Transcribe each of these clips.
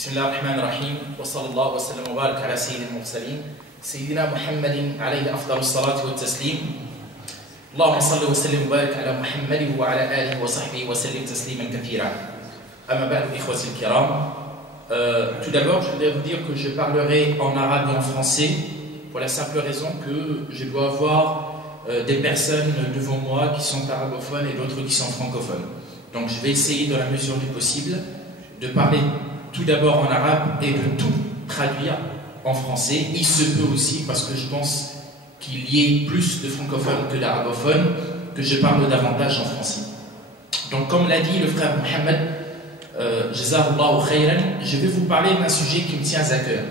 بسم الله الرحمن الرحيم وصلى الله وسلم وبارك على سيد المرسلين سيدنا محمد عليه أفضل الصلاة والتسليم اللهم صل وسلم وبارك على محمد وعلى آله وصحبه وسلم تسليما كثيرا أما بعد إخوتي الكرام tout d'abord je voudrais vous dire que je parlerai en arabe et en français pour la simple raison que je dois avoir des personnes devant moi qui sont arabophones et d'autres qui sont francophones. Donc je vais essayer dans la mesure du possible de parler tout d'abord en arabe et de tout traduire en français. Il se peut aussi, parce que je pense qu'il y ait plus de francophones que d'arabophones, que je parle davantage en français. Donc comme l'a dit le frère Mohamed, Jazahullahu khayran, je vais vous parler d'un sujet qui me tient à cœur.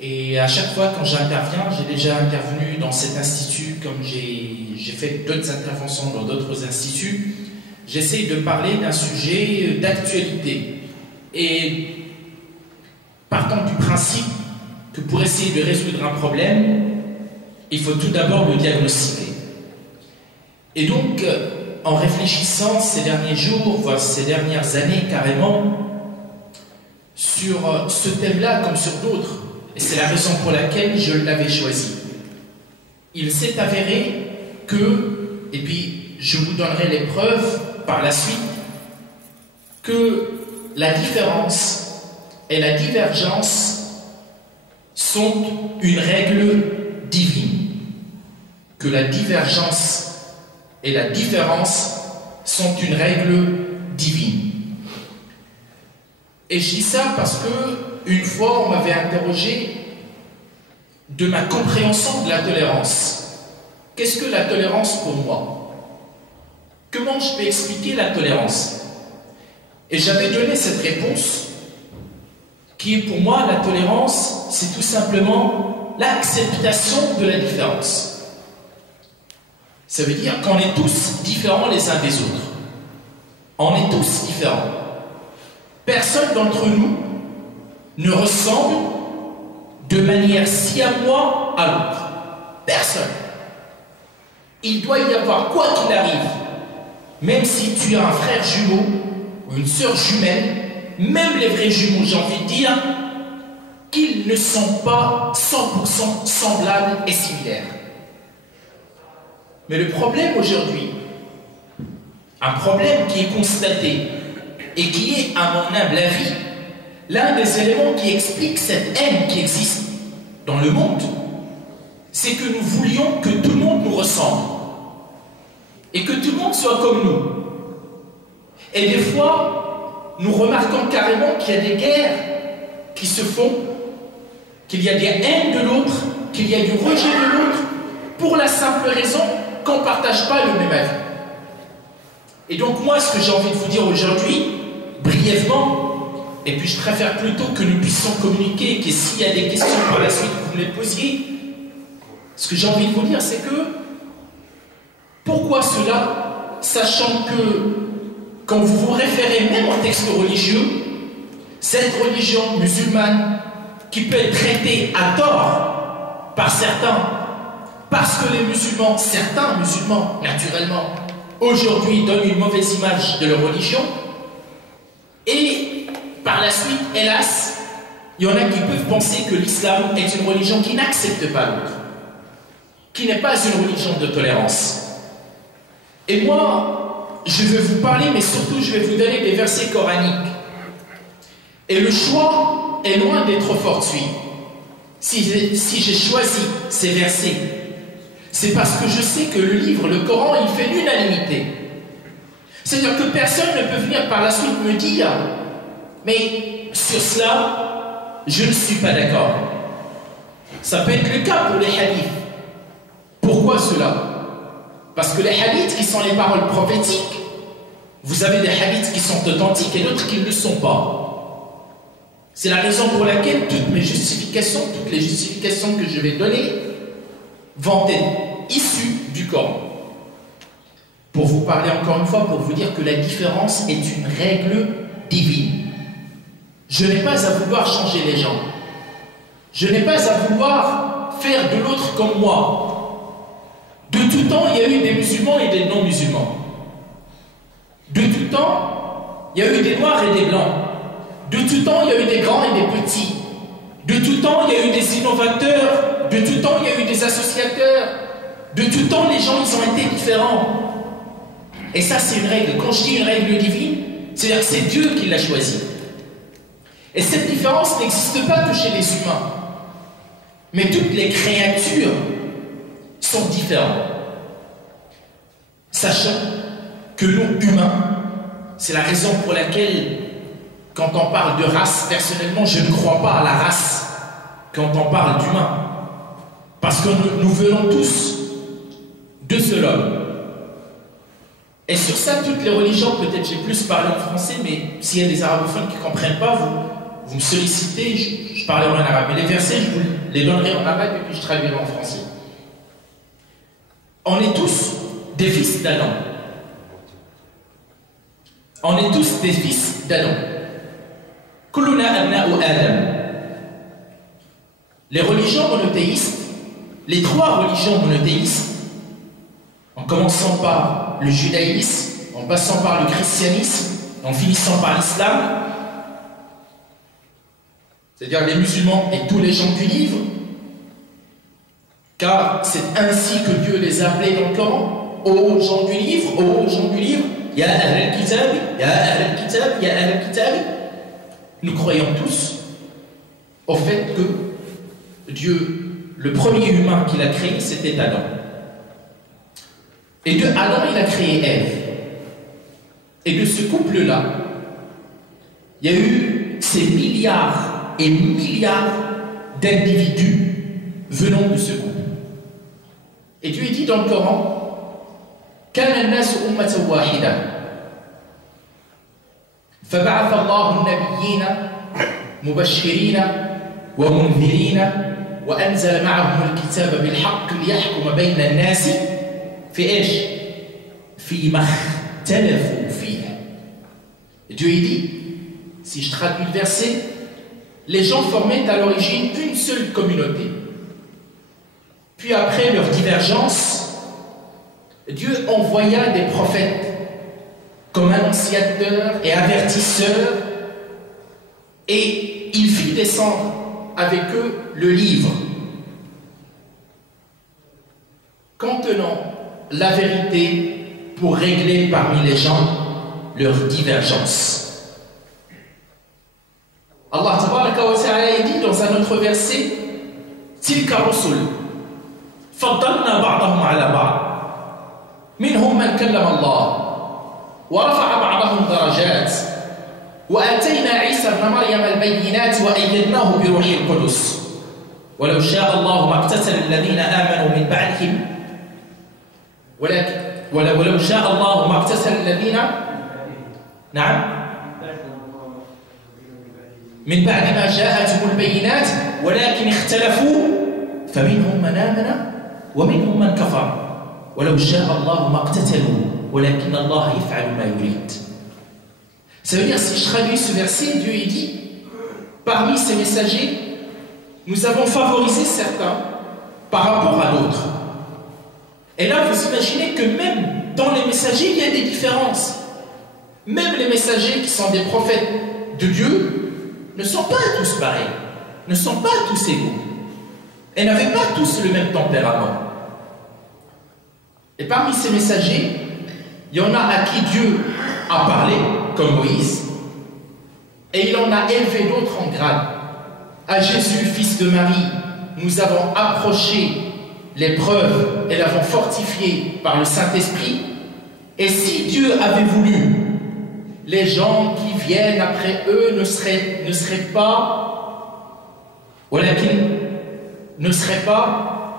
Et à chaque fois quand j'interviens, j'ai déjà intervenu dans cet institut, comme j'ai fait d'autres interventions dans d'autres instituts, j'essaie de parler d'un sujet d'actualité. Et partant du principe que pour essayer de résoudre un problème, il faut tout d'abord le diagnostiquer. Et donc, en réfléchissant ces derniers jours, voire ces dernières années carrément, sur ce thème-là comme sur d'autres, et c'est la raison pour laquelle je l'avais choisi, il s'est avéré que, et puis je vous donnerai les preuves par la suite, que la différence et la divergence sont une règle divine. Que la divergence et la différence sont une règle divine. Et je dis ça parce que une fois on m'avait interrogé de ma compréhension de la tolérance. Qu'est-ce que la tolérance pour moi? Comment je peux expliquer la tolérance? Et j'avais donné cette réponse qui est pour moi la tolérance, c'est tout simplement l'acceptation de la différence. Ça veut dire qu'on est tous différents les uns des autres. On est tous différents. Personne d'entre nous ne ressemble de manière si à moi à l'autre. Personne. Il doit y avoir quoi qu'il arrive, même si tu as un frère jumeau, une sœur jumelle, même les vrais jumeaux, j'ai envie de dire, qu'ils ne sont pas 100% semblables et similaires. Mais le problème aujourd'hui, un problème qui est constaté et qui est, à mon humble avis, l'un des éléments qui explique cette haine qui existe dans le monde, c'est que nous voulions que tout le monde nous ressemble et que tout le monde soit comme nous. Et des fois, nous remarquons carrément qu'il y a des guerres qui se font, qu'il y a des haines de l'autre, qu'il y a du rejet de l'autre, pour la simple raison qu'on ne partage pas le même avis. Et donc moi, ce que j'ai envie de vous dire aujourd'hui, brièvement, et puis je préfère plutôt que nous puissions communiquer, que s'il y a des questions par la suite, vous me les posiez, ce que j'ai envie de vous dire, c'est que, pourquoi cela, sachant que quand vous vous référez même au texte religieux, cette religion musulmane qui peut être traitée à tort par certains, parce que les musulmans, certains musulmans, naturellement, aujourd'hui donnent une mauvaise image de leur religion, et par la suite, hélas, il y en a qui peuvent penser que l'islam est une religion qui n'accepte pas l'autre, qui n'est pas une religion de tolérance. Et moi, je vais vous parler, mais surtout je vais vous donner des versets coraniques. Et le choix est loin d'être fortuit. Si j'ai choisi ces versets, c'est parce que je sais que le livre, le Coran, il fait l'unanimité. C'est-à-dire que personne ne peut venir par la suite me dire « Mais sur cela, je ne suis pas d'accord. » Ça peut être le cas pour les hadiths. Pourquoi cela? Parce que les hadiths qui sont les paroles prophétiques, vous avez des hadiths qui sont authentiques et d'autres qui ne le sont pas. C'est la raison pour laquelle toutes les justifications que je vais donner vont être issues du Coran. Pour vous parler encore une fois, pour vous dire que la différence est une règle divine. Je n'ai pas à vouloir changer les gens. Je n'ai pas à vouloir faire de l'autre comme moi. De tout temps, il y a eu des musulmans et des non-musulmans. De tout temps, il y a eu des noirs et des blancs. De tout temps, il y a eu des grands et des petits. De tout temps, il y a eu des innovateurs. De tout temps, il y a eu des associateurs. De tout temps, les gens, ils ont été différents. Et ça, c'est une règle. Quand je dis une règle divine, c'est-à-dire que c'est Dieu qui l'a choisie. Et cette différence n'existe pas que chez les humains. Mais toutes les créatures sont différentes. Sachant que nous, humains, c'est la raison pour laquelle, quand on parle de race, personnellement, je ne crois pas à la race quand on parle d'humain. Parce que nous venons tous de seul homme. Et sur ça, toutes les religions, peut-être j'ai plus parlé en français, mais s'il y a des arabophones qui ne comprennent pas, vous me sollicitez, je parlerai en arabe. Mais les versets, je vous les donnerai en arabe et puis je traduirai en français. On est tous des fils d'Adam. On est tous des fils d'Adam. Kulluna abna'u Adam. Les religions monothéistes, les trois religions monothéistes, en commençant par le judaïsme, en passant par le christianisme, en finissant par l'islam, c'est-à-dire les musulmans et tous les gens du livre, car c'est ainsi que Dieu les a appelés dans le Coran, aux gens du livre, Ya Ahl al-Kitab, Ya Ahl al-Kitab, Ya Ahl al-Kitab. Nous croyons tous au fait que Dieu, le premier humain qu'il a créé, c'était Adam. Et de Adam, il a créé Ève. Et de ce couple-là, il y a eu ces milliards et milliards d'individus venant de ce couple. Et Dieu dit dans le Coran, كان الناس أمة واحدة فبعث الله النبيين مبشرين ومنذرين وأنزل معهم الكتاب بالحق ليحكم بين الناس في إيش؟ فيما اختلفوا فيه. Dieu dit, si je traduis le verset, les gens formaient à l'origine une seule communauté. Puis après leur divergence, Dieu envoya des prophètes comme annonciateurs et avertisseurs, et il fit descendre avec eux le livre contenant la vérité pour régler parmi les gens leurs divergences. Allah tabaraka wa ta'ala dit dans un autre verset, Tilka rusul faddalna ba'dahum ala ba'd منهم من كلم الله ورفع بعضهم درجات وآتينا عيسى ابن مريم البينات وأيدناه بروح القدس ولو شاء الله ما اقتتل الذين آمنوا من بعدهم ولو شاء الله ما اقتتل الذين نعم من بعد ما جاءتهم البينات ولكن اختلفوا فمنهم من آمن ومنهم من كفر ولو شاء الله ما اقتتلوا ولكن الله يفعل ما يريد. Ça veut dire, si je traduis ce verset, Dieu il dit, parmi ces messagers, nous avons favorisé certains par rapport à d'autres. Et là, vous imaginez que même dans les messagers, il y a des différences. Même les messagers qui sont des prophètes de Dieu ne sont pas tous pareils, ne sont pas tous égaux, et n'avaient pas tous le même tempérament. Et parmi ces messagers, il y en a à qui Dieu a parlé, comme Moïse, et il en a élevé d'autres en grade. À Jésus, fils de Marie, nous avons approché l'épreuve et l'avons fortifié par le Saint-Esprit. Et si Dieu avait voulu, les gens qui viennent après eux ne seraient pas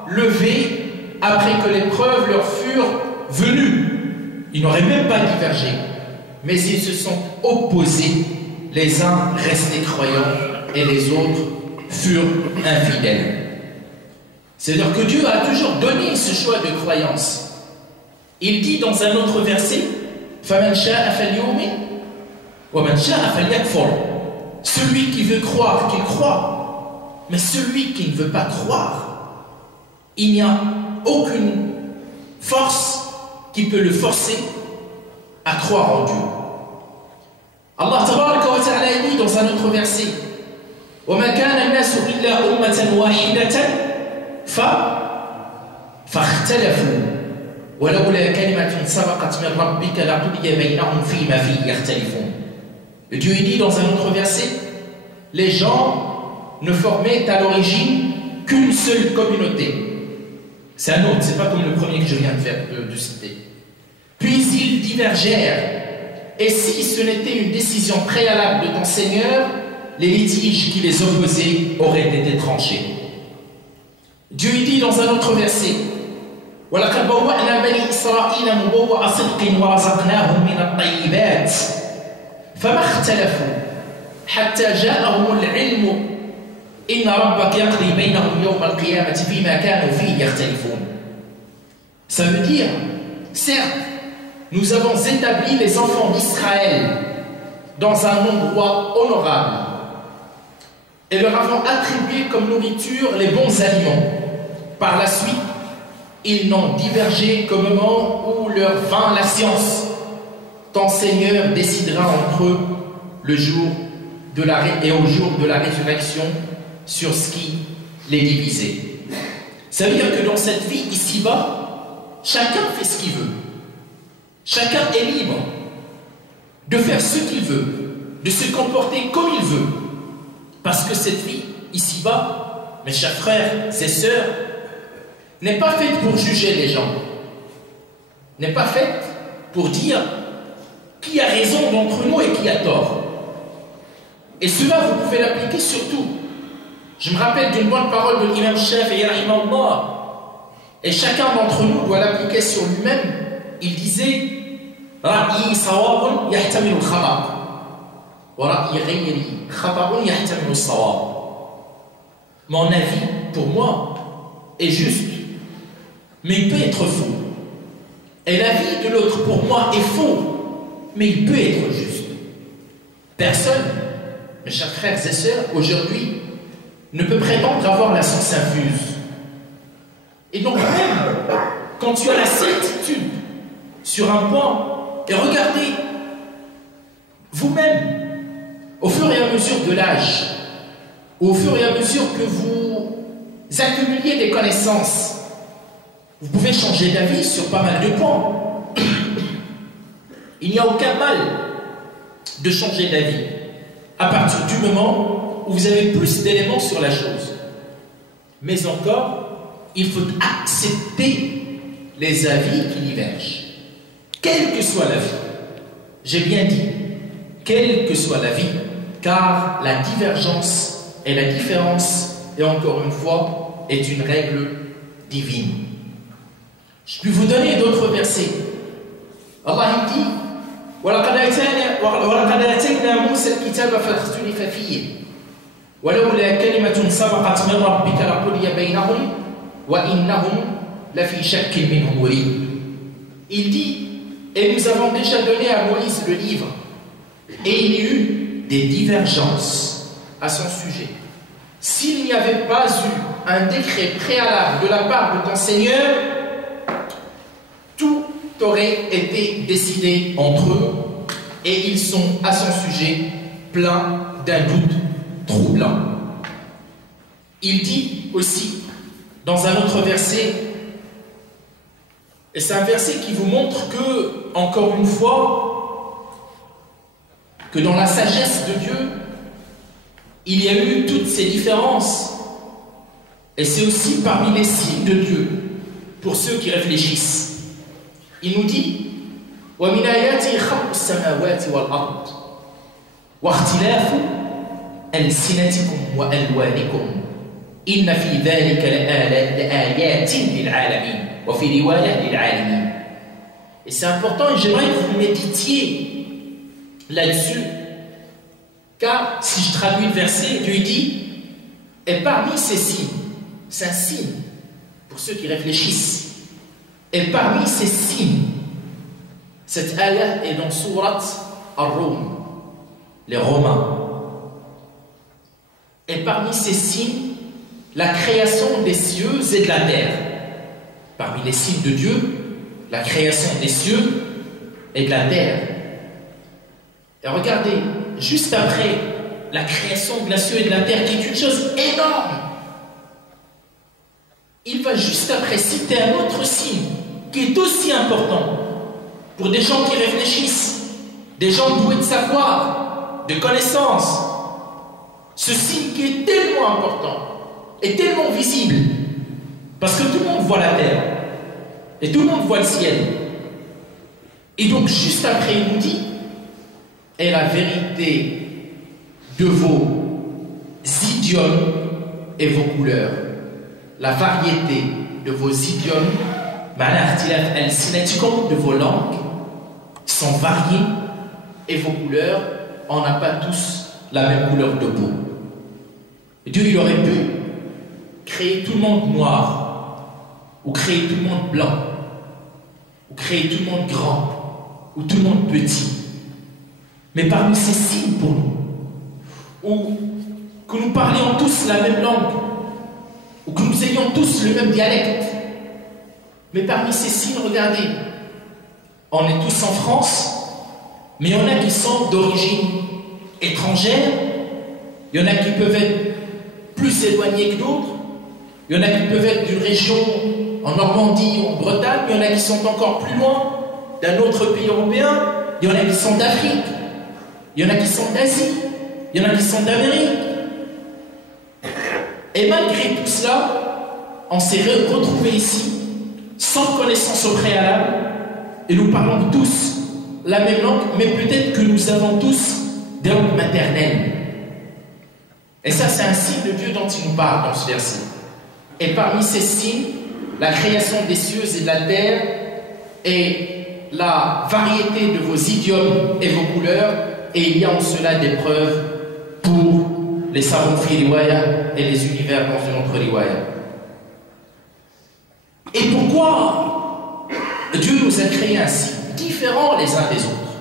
levés après que les preuves leur furent venues. Ils n'auraient même pas divergé, mais ils se sont opposés. Les uns restaient croyants et les autres furent infidèles. C'est-à-dire que Dieu a toujours donné ce choix de croyance. Il dit dans un autre verset, فَمَنْ شَاءَ فَلْيُؤْمِنْ وَمَنْ شَاءَ فَلْيَكْفُرْ. Celui qui veut croire, qu'il croit. Mais celui qui ne veut pas croire, il n'y a aucune force qui peut le forcer à croire en Dieu. Allah tabaraka wa ta'ala dit dans un autre verset وَمَا كَانَ النَّاسُ إِلَّا أُمَّةً وَاحِدَةً فَاخْتَلَفُوا وَلَوْلَا كَلِمَةٌ سَبَقَتْ مِنْ رَبِّكَ لَقُضِيَ بَيْنَهُمْ فِيمَا فِيهِ يَخْتَلِفُونَ. Dieu dit dans un autre verset, les gens ne formaient à l'origine qu'une seule communauté. C'est un autre, c'est pas comme le premier que je viens de citer. Puis ils divergèrent. Et si ce n'était une décision préalable de ton Seigneur, les litiges qui les opposaient auraient été tranchés. Dieu dit dans un autre verset وَلَقَدْ بَوَّأْنَا بَنِي إِسْرَائِيلَ مُبَوَّأَ صِدْقٍ وَرَزَقْنَاهُمْ مِنَ الطَّيِّبَاتِ فَمَا اخْتَلَفُوا حَتَّى جَاءَهُمُ الْعِلْمُ إِنَّ رَبَّكَ يَقْضِي بَيْنَهُمْ يَوْمَ الْقِيَامَةِ فِيمَا كَانُوا فِيهِ يَخْتَلِفُونَ. Ça veut dire, certes, nous avons établi les enfants d'Israël dans un endroit honorable et leur avons attribué comme nourriture les bons aliments. Par la suite, ils n'ont divergé qu'au moment où leur vint la science. Ton Seigneur décidera entre eux le jour et au jour de la résurrection sur ce qui les divisait. Ça veut dire que dans cette vie ici-bas, chacun fait ce qu'il veut. Chacun est libre de faire ce qu'il veut, de se comporter comme il veut. Parce que cette vie, ici-bas, mes chers frères et sœurs, n'est pas faite pour juger les gens. N'est pas faite pour dire qui a raison d'entre nous et qui a tort. Et cela, vous pouvez l'appliquer sur tout. Je me rappelle d'une bonne parole de l'imam Shafi'i rahimahullah. Et chacun d'entre nous doit l'appliquer sur lui-même. Il disait رأيي صواب يحتمل الخطأ ورأي غيري خطأ يحتمل الصواب. Mon avis, pour moi, est juste, mais il peut être faux. Et l'avis de l'autre, pour moi, est faux, mais il peut être juste. Personne, mes chers frères et sœurs, aujourd'hui, ne peut prétendre avoir la science infuse. Et donc même, quand tu as la certitude sur un point, et regardez, vous-même, au fur et à mesure de l'âge, au fur et à mesure que vous accumuliez des connaissances, vous pouvez changer d'avis sur pas mal de points. Il n'y a aucun mal de changer d'avis à partir du moment où vous avez plus d'éléments sur la chose. Mais encore, il faut accepter les avis qui divergent. Quelle que soit la vie, j'ai bien dit, quelle que soit la vie, car la divergence et la différence, et encore une fois, est une règle divine. Je peux vous donner d'autres versets. Allah dit وَلَقَدْ آتَيْنَا مُوسَى الْكِتَابَ فَاخْتُلِفَ فِيهِ وَلَوْلَا كَلِمَةٌ سَبَقَتْ مِنْ رَبِّكَ لَقُضِيَ بَيْنَهُمْ وَإِنَّهُمْ لَفِي شَكٍّ مِنْهُ مُرِيبٍ. Il dit, et nous avons déjà donné à Moïse le livre, et il y eut des divergences à son sujet. S'il n'y avait pas eu un décret préalable de la part de ton Seigneur, tout aurait été décidé entre eux, et ils sont à son sujet pleins d'un doute troublant. Il dit aussi, dans un autre verset, et c'est un verset qui vous montre que, encore une fois, que dans la sagesse de Dieu, il y a eu toutes ces différences. Et c'est aussi parmi les signes de Dieu, pour ceux qui réfléchissent. Il nous dit وَمِنْ آيَاتِهِ خَلْقُ السَّمَاوَاتِ وَالْأَرْضِ وَاخْتِلَافُ أَلْسِنَتِكُمْ وَأَلْوَانِكُمْ إِنَّ فِي ذَلِكَ لَآيَاتٍ لِلْعَالَمِينَ وَفِي رِوَايَةٍ لِلْعَالِمِينَ. Et c'est important et j'aimerais que vous méditiez là-dessus, car si je traduis le verset, Dieu dit, et parmi ces signes, c'est un signe pour ceux qui réfléchissent, et parmi ces signes, cette ayah est dans Surat Ar-Rum, les Romains. Et parmi ces signes, la création des cieux et de la terre. Parmi les signes de Dieu, la création des cieux et de la terre. Et regardez, juste après la création de la cieux et de la terre, qui est une chose énorme, il va juste après citer un autre signe qui est aussi important pour des gens qui réfléchissent, des gens doués de savoir, de connaissances. Ce signe qui est tellement important et tellement visible, parce que tout le monde voit la terre et tout le monde voit le ciel. Et donc juste après il nous dit: et la vérité de vos idiomes et vos couleurs. La variété de vos idiomes, de vos langues, sont variées, et vos couleurs, on n'a pas tous la même couleur de peau. Dieu, il aurait pu créer tout le monde noir, ou créer tout le monde blanc, ou créer tout le monde grand, ou tout le monde petit. Mais parmi ces signes pour nous, ou que nous parlions tous la même langue, ou que nous ayons tous le même dialecte, mais parmi ces signes, regardez, on est tous en France, mais il y en a qui sont d'origine étrangère, il y en a qui peuvent être plus éloignés que d'autres, il y en a qui peuvent être d'une région en Normandie ou en Bretagne, il y en a qui sont encore plus loin, d'un autre pays européen, il y en a qui sont d'Afrique, il y en a qui sont d'Asie, il y en a qui sont d'Amérique. Et malgré tout cela, on s'est retrouvés ici, sans connaissance au préalable, et nous parlons tous la même langue, mais peut-être que nous avons tous des langues maternelles. Et ça, c'est un signe de Dieu dont il nous parle dans ce verset. Et parmi ces signes, la création des cieux et de la terre, et la variété de vos idiomes et vos couleurs, et il y a en cela des preuves pour les savants fi riwaya et les univers dans une autre riwaya. Et pourquoi Dieu nous a créés ainsi, différents les uns des autres?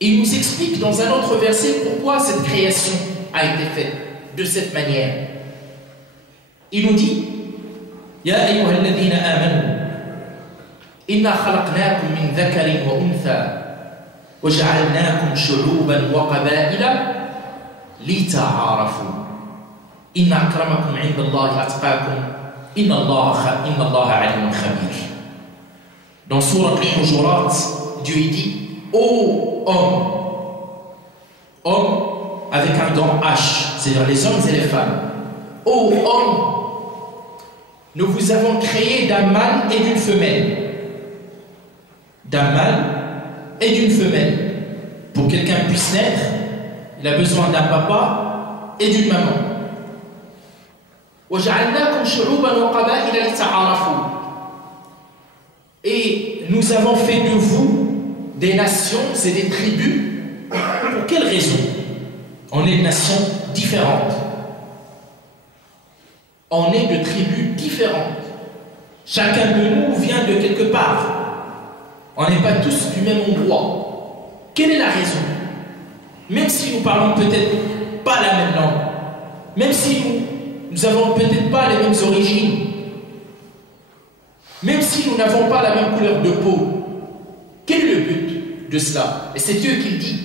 Il nous explique dans un autre verset pourquoi cette création a été faite de cette manière. Il nous dit: Ya ayyuha alladhina amanu inna khalaqnakum min dhakarin wa untha wa ja'alnakum shu'uban wa qaba'ila lita'arafu inna akramakum 'inda Allahi atqakum inna Allaha 'alimun khabir. Dans Sourate Al-Hujurat, Dieu dit: ô homme avec un grand H, c'est-à-dire les hommes et les femmes, ô homme, nous vous avons créé d'un mâle et d'une femelle. D'un mâle et d'une femelle. Pour que quelqu'un puisse naître, il a besoin d'un papa et d'une maman. Et nous avons fait de vous des nations et des tribus. Pour quelle raison? On est de nations différentes. On est de tribus différentes. Chacun de nous vient de quelque part. On n'est pas tous du même endroit. Quelle est la raison? Même si nous parlons peut-être pas la même langue, même si nous avons peut-être pas les mêmes origines, même si nous n'avons pas la même couleur de peau, quel est le but de cela? Et c'est Dieu qui le dit.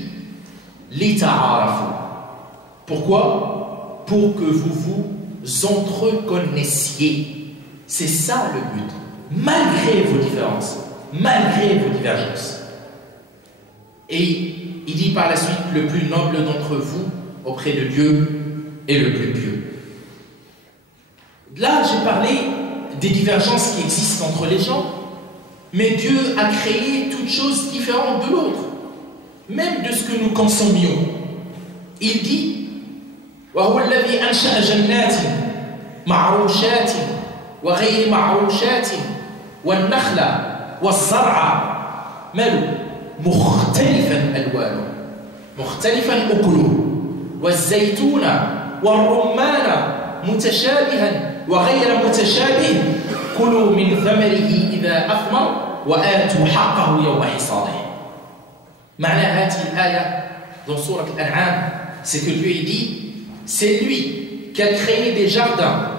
Lita'arafu. Pourquoi? Pour que vous vous entreconnaissiez. C'est ça le but. Malgré vos différences, malgré vos divergences. Et il dit par la suite: le plus noble d'entre vous auprès de Dieu est le plus pieux. Là, j'ai parlé des divergences qui existent entre les gens, mais Dieu a créé toutes choses différentes de l'autre, même de ce que nous consommions. Il dit: وهو الذي أنشأ جنات معروشات وغير معروشات والنخل والزرع مختلفا ألوانه مختلفا أكله والزيتون والرمان متشابها وغير متشابه كلوا من ثمره إذا أثمر وآتوا حقه يوم حصاده. معنى هذه الآية dans Sourate Al-An'am, c'est que Dieu dit: c'est lui qui a créé des jardins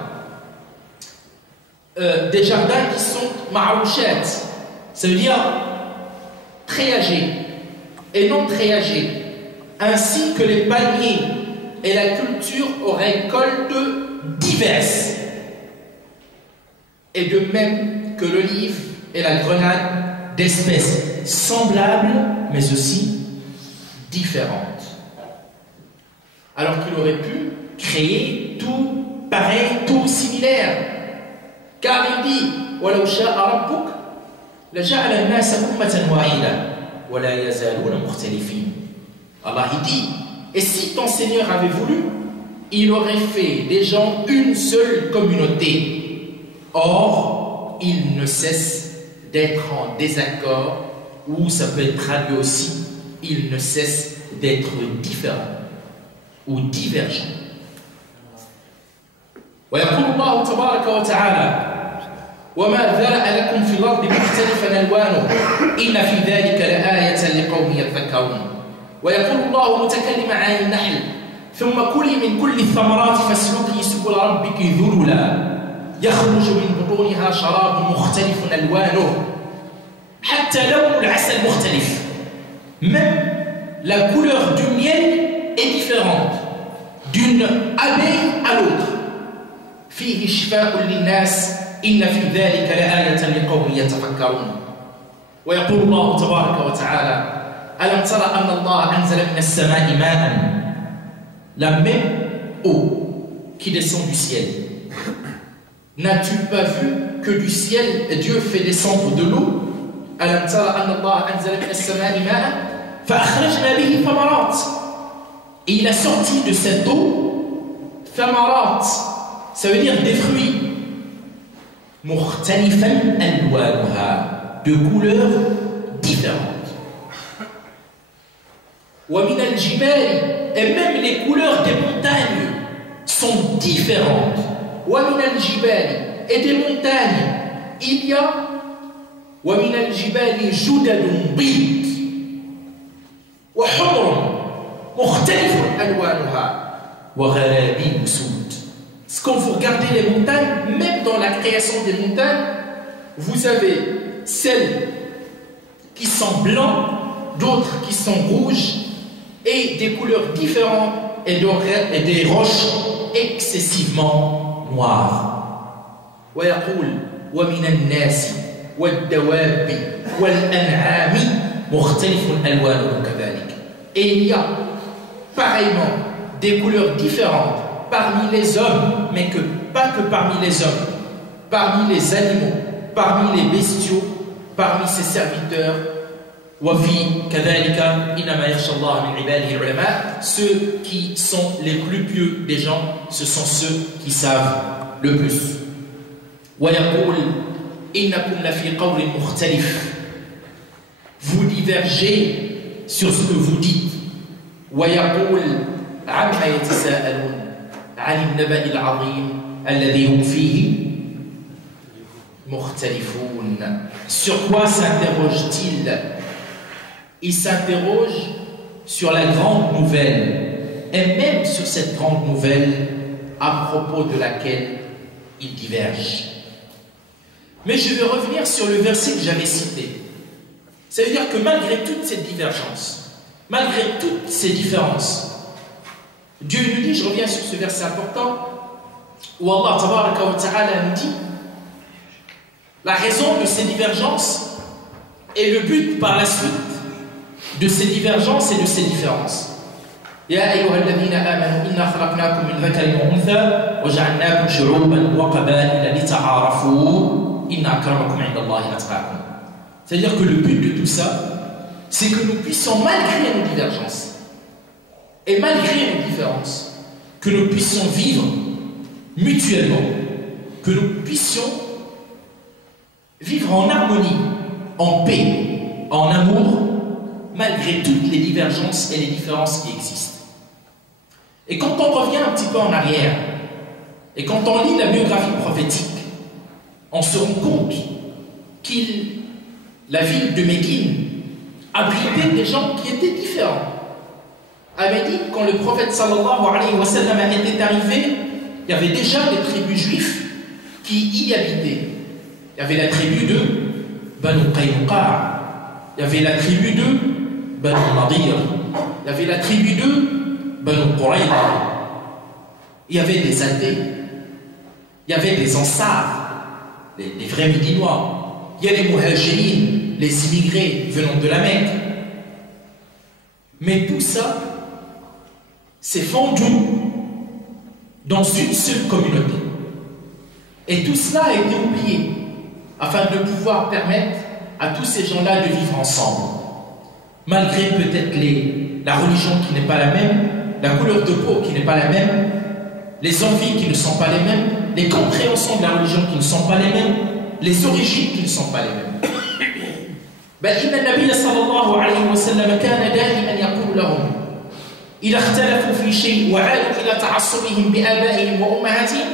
qui sont ma'roushat, ça veut dire très âgés, et non très âgés, ainsi que les palmiers et la culture aux récoltes diverses, et de même que l'olive et la grenade d'espèces semblables, mais aussi différentes. Alors qu'il aurait pu créer tout pareil, tout similaire. Car il dit وَلَوْ شَاءَ رَبُّكَ لَجَعَلَ النَّاسَ أُمَّةً وَاحِدَةً وَلَا يَزَالُونَ مُخْتَلِفِينَ. Allah il dit, et si ton Seigneur avait voulu, il aurait fait des gens une seule communauté. Or, ils ne cessent d'être en désaccord, ou ça peut être traduit aussi, ils ne cessent d'être différents ou divergents. ويقول الله تبارك وتعالى وما ذرأ لكم في الأرض مختلفا ألوانه إن في ذلك لآية لقوم يذكرون. ويقول الله متكلما عن النحل ثم كلي من كل الثمرات فاسلكي سبل ربك ذللا يخرج من بطونها شراب مختلف ألوانه حتى لون العسل مختلف. Même la couleur du miel est différente d'une abeille à l'autre. فيه شفاء للناس إن في ذلك لآية لقوم يتفكرون. ويقول الله تبارك وتعالى ألم ترى أن الله أنزل من السماء ماء. La même eau qui descend du ciel. N'as-tu pas vu que du ciel Dieu fait descendre de l'eau? ألم ترى أن الله أنزل من السماء ماء فأخرجنا به ثمرات. Et il a sorti de cette eau ثمرات, ça veut dire des fruits. مختلفا ألوانها, de couleurs différentes. ومن الجبال, et même les couleurs des montagnes sont différentes. ومن الجبال, et des montagnes il y a ومن الجبال جدد بيض وحمر مختلف ألوانها وغرابيب سود. Quand vous regardez les montagnes, même dans la création des montagnes, vous avez celles qui sont blancs, d'autres qui sont rouges, et des couleurs différentes et des roches excessivement noires. ويقول ومن الناس والدواب والأنعام مختلف ألوانه كذلك. Et il y a pareillement des couleurs différentes parmi les hommes, mais pas que parmi les hommes, parmi les animaux, parmi les bestiaux, parmi ses serviteurs. وفي كذلك إنما يخشى الله من عباده العلماء. Ceux qui sont les plus pieux des gens, ce sont ceux qui savent le plus. ويقول إنكم لفي قول مختلف. Vous divergez sur ce que vous dites. ويقول عما يتساءلون عن النبأ العظيم الذي هم فيه مختلفون. Sur quoi s'interroge-t-il? Il s'interroge sur la grande nouvelle, et même sur cette grande nouvelle à propos de laquelle il diverge. Mais je vais revenir sur le verset que j'avais cité. Ça veut dire que malgré toute cette divergence, malgré toutes ces différences, Dieu nous dit, je reviens sur ce verset important, où Allah tabaraka wa ta'ala nous dit la raison de ces divergences et le but par la suite de ces divergences et de ces différences. يا أيها الذين آمنوا إنا خلقناكم من ذكر وأنثى وجعلناكم شعوبا وقبائل لتعارفوا إن أكرمكم عند الله أتقاكم. C'est-à-dire que le but de tout ça, c'est que nous puissions, malgré nos divergences et malgré nos différences, que nous puissions vivre mutuellement, que nous puissions vivre en harmonie, en paix, en amour, malgré toutes les divergences et les différences qui existent. Et quand on revient un petit peu en arrière, et quand on lit la biographie prophétique, on se rend compte la ville de Médine abritait des gens qui étaient différents. À Médine, quand le prophète sallallahu alayhi wa sallam était arrivé, il y avait déjà des tribus juifs qui y habitaient. Il y avait la tribu de Banu Qaynuqa, il y avait la tribu de Banu Nadir, il y avait la tribu de Banu Qurayza, il y avait des athées, il y avait des Ansars, les vrais Médinois, il y a les Muhajirin, les immigrés venant de la Mecque. Mais tout ça, c'est fondu dans une seule communauté. Et tout cela a été oublié afin de pouvoir permettre à tous ces gens-là de vivre ensemble. Malgré peut-être la religion qui n'est pas la même, la couleur de peau qui n'est pas la même, les envies qui ne sont pas les mêmes, les compréhensions de la religion qui ne sont pas les mêmes, les origines qui ne sont pas les mêmes. بل إن النبي صلى الله عليه وسلم كان دائما يقول لهم إذا اختلفوا في شيء وعادوا إلى تعصبهم بآبائهم وأمهاتهم,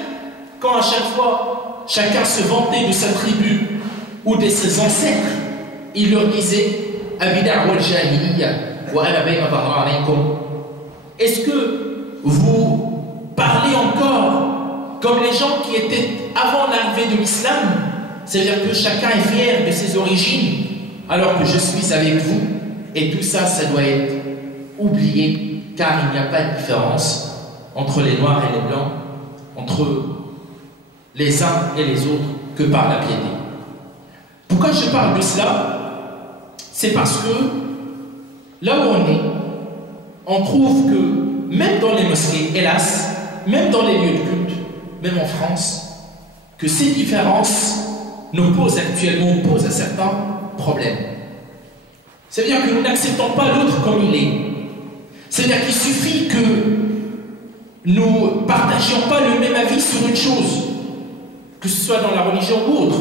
quand à chaque fois chacun se vantait de sa tribu ou de ses ancêtres, il leur disait Abida' wal jahiliya wa ana bayna dhahranaykum. Est-ce que vous parlez encore comme les gens qui étaient avant l'arrivée de l'islam, c'est-à-dire que chacun est fier de ses origines alors que je suis avec vous, et tout ça, ça doit être oublié, car il n'y a pas de différence entre les noirs et les blancs, entre les uns et les autres, que par la piété. Pourquoi je parle de cela? C'est parce que là où on est, on trouve que même dans les mosquées, hélas, même dans les lieux de culte, même en France, que ces différences nous posent actuellement, posent à certains problème. C'est-à-dire que nous n'acceptons pas l'autre comme il est. C'est-à-dire qu'il suffit que nous ne partagions pas le même avis sur une chose, que ce soit dans la religion ou autre,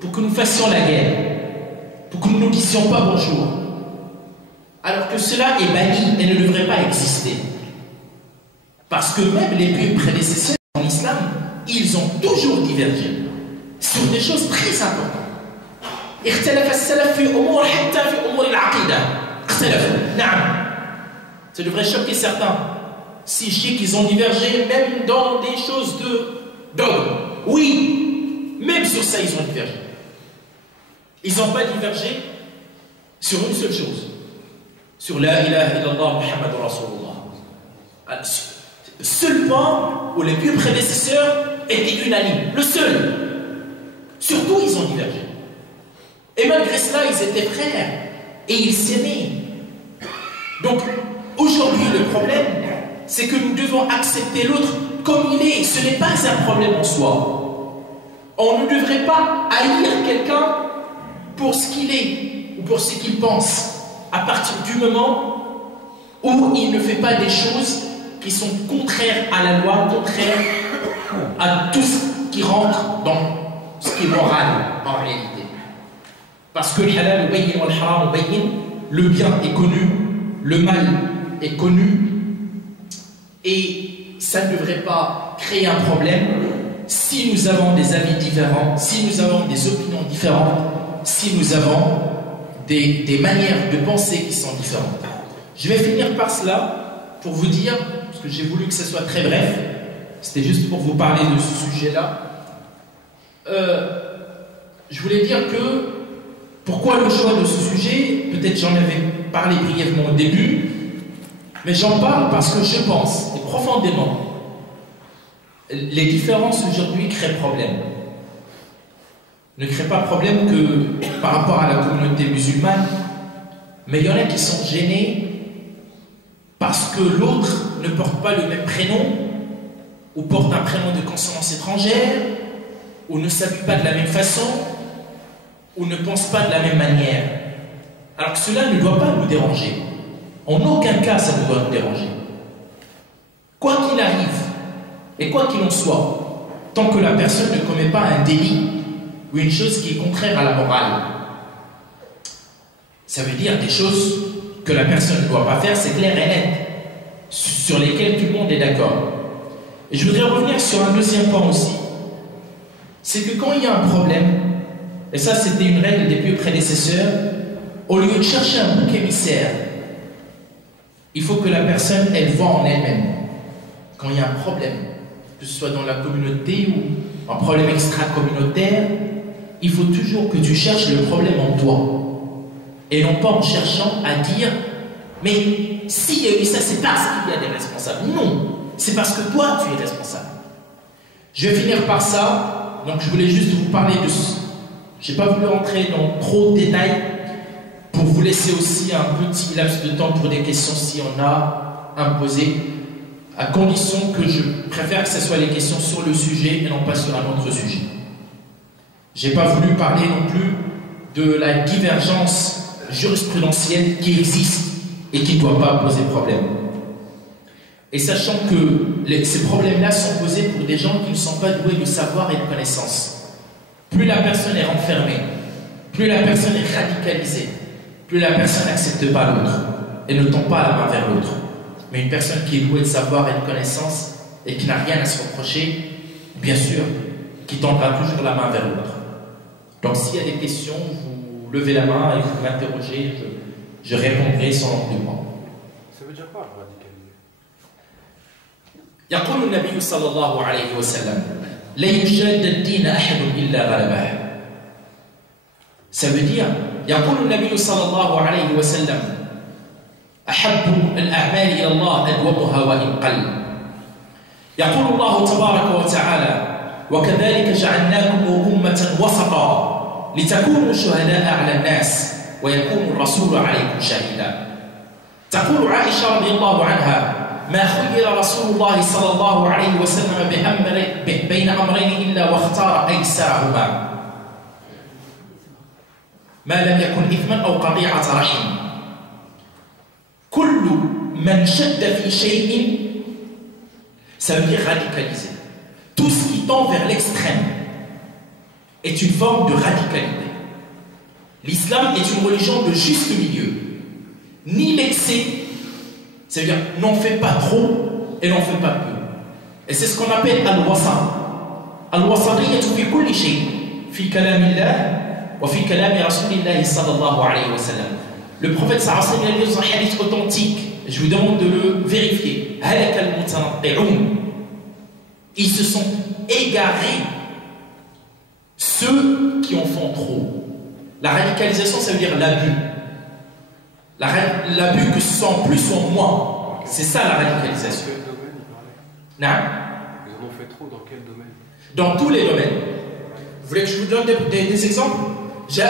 pour que nous fassions la guerre, pour que nous ne disions pas bonjour. Alors que cela est banni et ne devrait pas exister. Parce que même les plus prédécesseurs en islam, ils ont toujours divergé sur des choses très importantes. اختلف السلف في أمور حتى في أمور العقيدة اختلفوا نعم. Ça devrait choquer certains si je dis qu'ils ont divergé même dans des choses de dogme. Oui, même sur ça ils ont divergé. Ils n'ont pas divergé sur une seule chose, sur la ilaha illallah Muhammadur Rasulullah. Le seul point où les plus prédécesseurs étaient unanimes, le seul. Surtout ils ont divergé. Et malgré cela, ils étaient frères et ils s'aimaient. Donc, aujourd'hui, le problème, c'est que nous devons accepter l'autre comme il est. Ce n'est pas un problème en soi. On ne devrait pas haïr quelqu'un pour ce qu'il est ou pour ce qu'il pense, à partir du moment où il ne fait pas des choses qui sont contraires à la loi, contraires à tout ce qui rentre dans ce qui est moral en réalité. Parce que le halal bayyin wal haram bayyin, le bien est connu, le mal est connu, et ça ne devrait pas créer un problème si nous avons des avis différents, si nous avons des opinions différentes, si nous avons des manières de penser qui sont différentes. Je vais finir par cela pour vous dire, parce que j'ai voulu que ce soit très bref, c'était juste pour vous parler de ce sujet-là. Je voulais dire que pourquoi le choix de ce sujet? Peut-être j'en avais parlé brièvement au début, mais j'en parle parce que je pense, et profondément, les différences aujourd'hui créent problème. Ne créent pas problème que par rapport à la communauté musulmane, mais il y en a qui sont gênés parce que l'autre ne porte pas le même prénom, ou porte un prénom de consonance étrangère, ou ne s'habille pas de la même façon, ou ne pense pas de la même manière. Alors que cela ne doit pas nous déranger. En aucun cas, ça ne doit nous déranger. Quoi qu'il arrive, et quoi qu'il en soit, tant que la personne ne commet pas un délit ou une chose qui est contraire à la morale, ça veut dire des choses que la personne ne doit pas faire, c'est clair et net, sur lesquelles tout le monde est d'accord. Et je voudrais revenir sur un deuxième point aussi. C'est que quand il y a un problème, et ça c'était une règle des plus prédécesseurs, au lieu de chercher un bouc émissaire, il faut que la personne, elle voit en elle-même. Quand il y a un problème, que ce soit dans la communauté ou un problème extra-communautaire, il faut toujours que tu cherches le problème en toi. Et non pas en cherchant à dire mais s'il y a eu ça, c'est parce qu'il y a des responsables. Non, c'est parce que toi, tu es responsable. Je vais finir par ça. Donc je voulais juste vous parler de ce. Je n'ai pas voulu rentrer dans trop de détails pour vous laisser aussi un petit laps de temps pour des questions si on a imposé, à condition que je préfère que ce soit les questions sur le sujet et non pas sur un autre sujet. Je n'ai pas voulu parler non plus de la divergence jurisprudentielle qui existe et qui ne doit pas poser problème. Et sachant que ces problèmes-là sont posés pour des gens qui ne sont pas doués de savoir et de connaissance. Plus la personne est renfermée, plus la personne est radicalisée, plus la personne n'accepte pas l'autre et ne tend pas la main vers l'autre. Mais une personne qui est douée de savoir et de connaissance et qui n'a rien à se reprocher, bien sûr, qui tendra toujours la main vers l'autre. Donc s'il y a des questions, vous levez la main et vous m'interrogez, je répondrai sans argument. Ça veut dire quoi, radicaliser? يقول النبي صلى الله عليه وسلم لا يجاد الدين أحد إلا غلبه. Ça veut dire يقول النبي صلى الله عليه وسلم أحب الأعمال إلى الله أدومها وإن قل. يقول الله تبارك وتعالى وكذلك جعلناكم أمة وسطا لتكونوا شهداء على الناس ويكون الرسول عليكم شهيدا. تقول عائشة رضي الله عنها ما خير رسول الله صلى الله عليه وسلم بين أمرين إلا واختار أيسرهما ما لم يكن إثما أو قطيعة رحم. كل من شد في شيء, ça veut dire radicaliser. Tout ce qui tend vers l'extrême est une forme de radicalité. L'islam est une religion de juste milieu. Ni l'excès, c'est-à-dire n'en fais pas trop et n'en fais pas peu. Et c'est ce qu'on appelle al-wasa. Al-wasariyyatu fi kulli shay, fi kalamillah wa fi kalami rasulillah sallallahu alayhi wa sallam. Le prophète sallallahu alayhi wa sallam a dit dans un hadith authentique, je vous demande de le vérifier, halaka al-mutanatti'un. Ils se sont égarés, ceux qui en font trop. La radicalisation, ça veut dire l'abus. L'abus que ce soit en plus ou en moins. C'est ça la radicalisation. Dans quel domaine il Non. parlait? Ils en ont fait trop dans quel domaine? Dans tous les domaines. Vous voulez que je vous donne des exemples? Je vais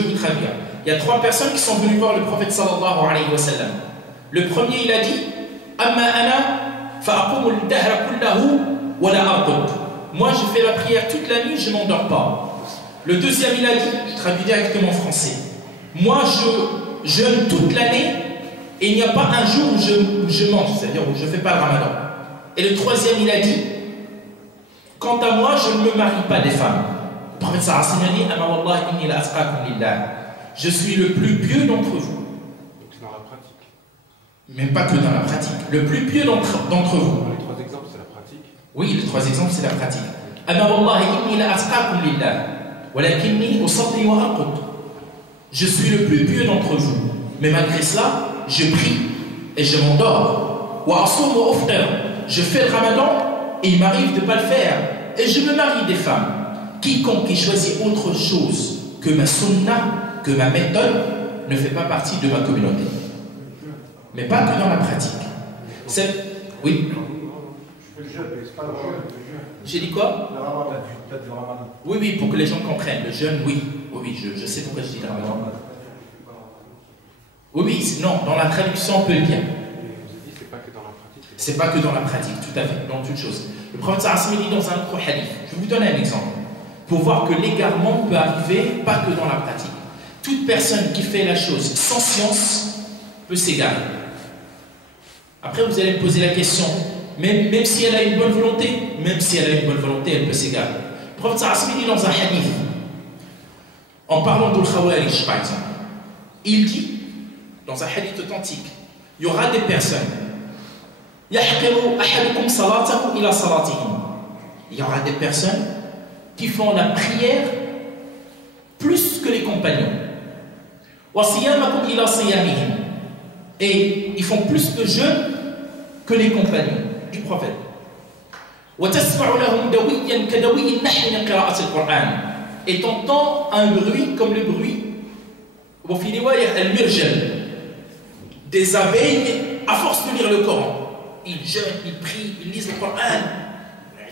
vous traduire. Il y a 3 personnes qui sont venues voir le prophète sallallahu alayhi wa sallam. Le premier, il a dit Amma ana fa'aqumu al-dahra kullahu wa la arqud. Moi, je fais la prière toute la nuit, je ne m'endors pas. Le deuxième, il a dit, je traduis directement en français, moi, je jeûne toute l'année et il n'y a pas un jour où je mange, c'est-à-dire où je ne fais pas le ramadan. Et le troisième, il a dit, quant à moi, je ne me marie pas des femmes. Le prophète sallallahu alayhi wa sallam a dit, Ama wallahi inni la atqakum lillah. Je suis le plus pieux d'entre vous. Donc c'est dans la pratique. Même pas que dans la pratique. Le plus pieux d'entre vous. Les 3 exemples, c'est la pratique. Oui, les 3 exemples, c'est la pratique. Ama wallahi inni la atqakum lillah. Walakinni usalli wa arqud. Je suis le plus pieux d'entre vous. Mais malgré cela, je prie et je m'endors. Wa asum wa uftir. Je fais le ramadan et il m'arrive de ne pas le faire. Et je me marie des femmes. Quiconque qui choisit autre chose que ma sunna, que ma méthode, ne fait pas partie de ma communauté. Mais pas que dans la pratique. Oui. Je fais le jeûne, mais c'est pas le jeûne. J'ai dit quoi? Le ramadan, peut-être le ramadan. Oui, oui, pour que les gens comprennent. Le jeûne, oui. Oui, je sais pourquoi je dis le ramadan. Oui, oui, non, dans la traduction, on peut le dire. C'est pas que dans la pratique. C'est pas que dans la pratique, tout à fait, dans toute chose. Le prophète sallallahu alayhi wa sallam dit dans un autre hadith, je vais vous donner un exemple, pour voir que l'égarement peut arriver pas que dans la pratique. Toute personne qui fait la chose sans science peut s'égarer. Après, vous allez me poser la question, même si elle a une bonne volonté, elle peut s'égarer. Le prophète sallallahu alayhi wa sallam dit dans un hadith, en parlant de Khawarij par exemple, il dit, dans un hadith authentique, il y aura des personnes, il y aura des personnes qui font la prière plus que les compagnons. Et ils font plus de jeûne que les compagnons du prophète. et t'entends un bruit comme le bruit des abeilles à force de lire le Coran. Ils jeûnent, ils prient, ils lisent le Coran.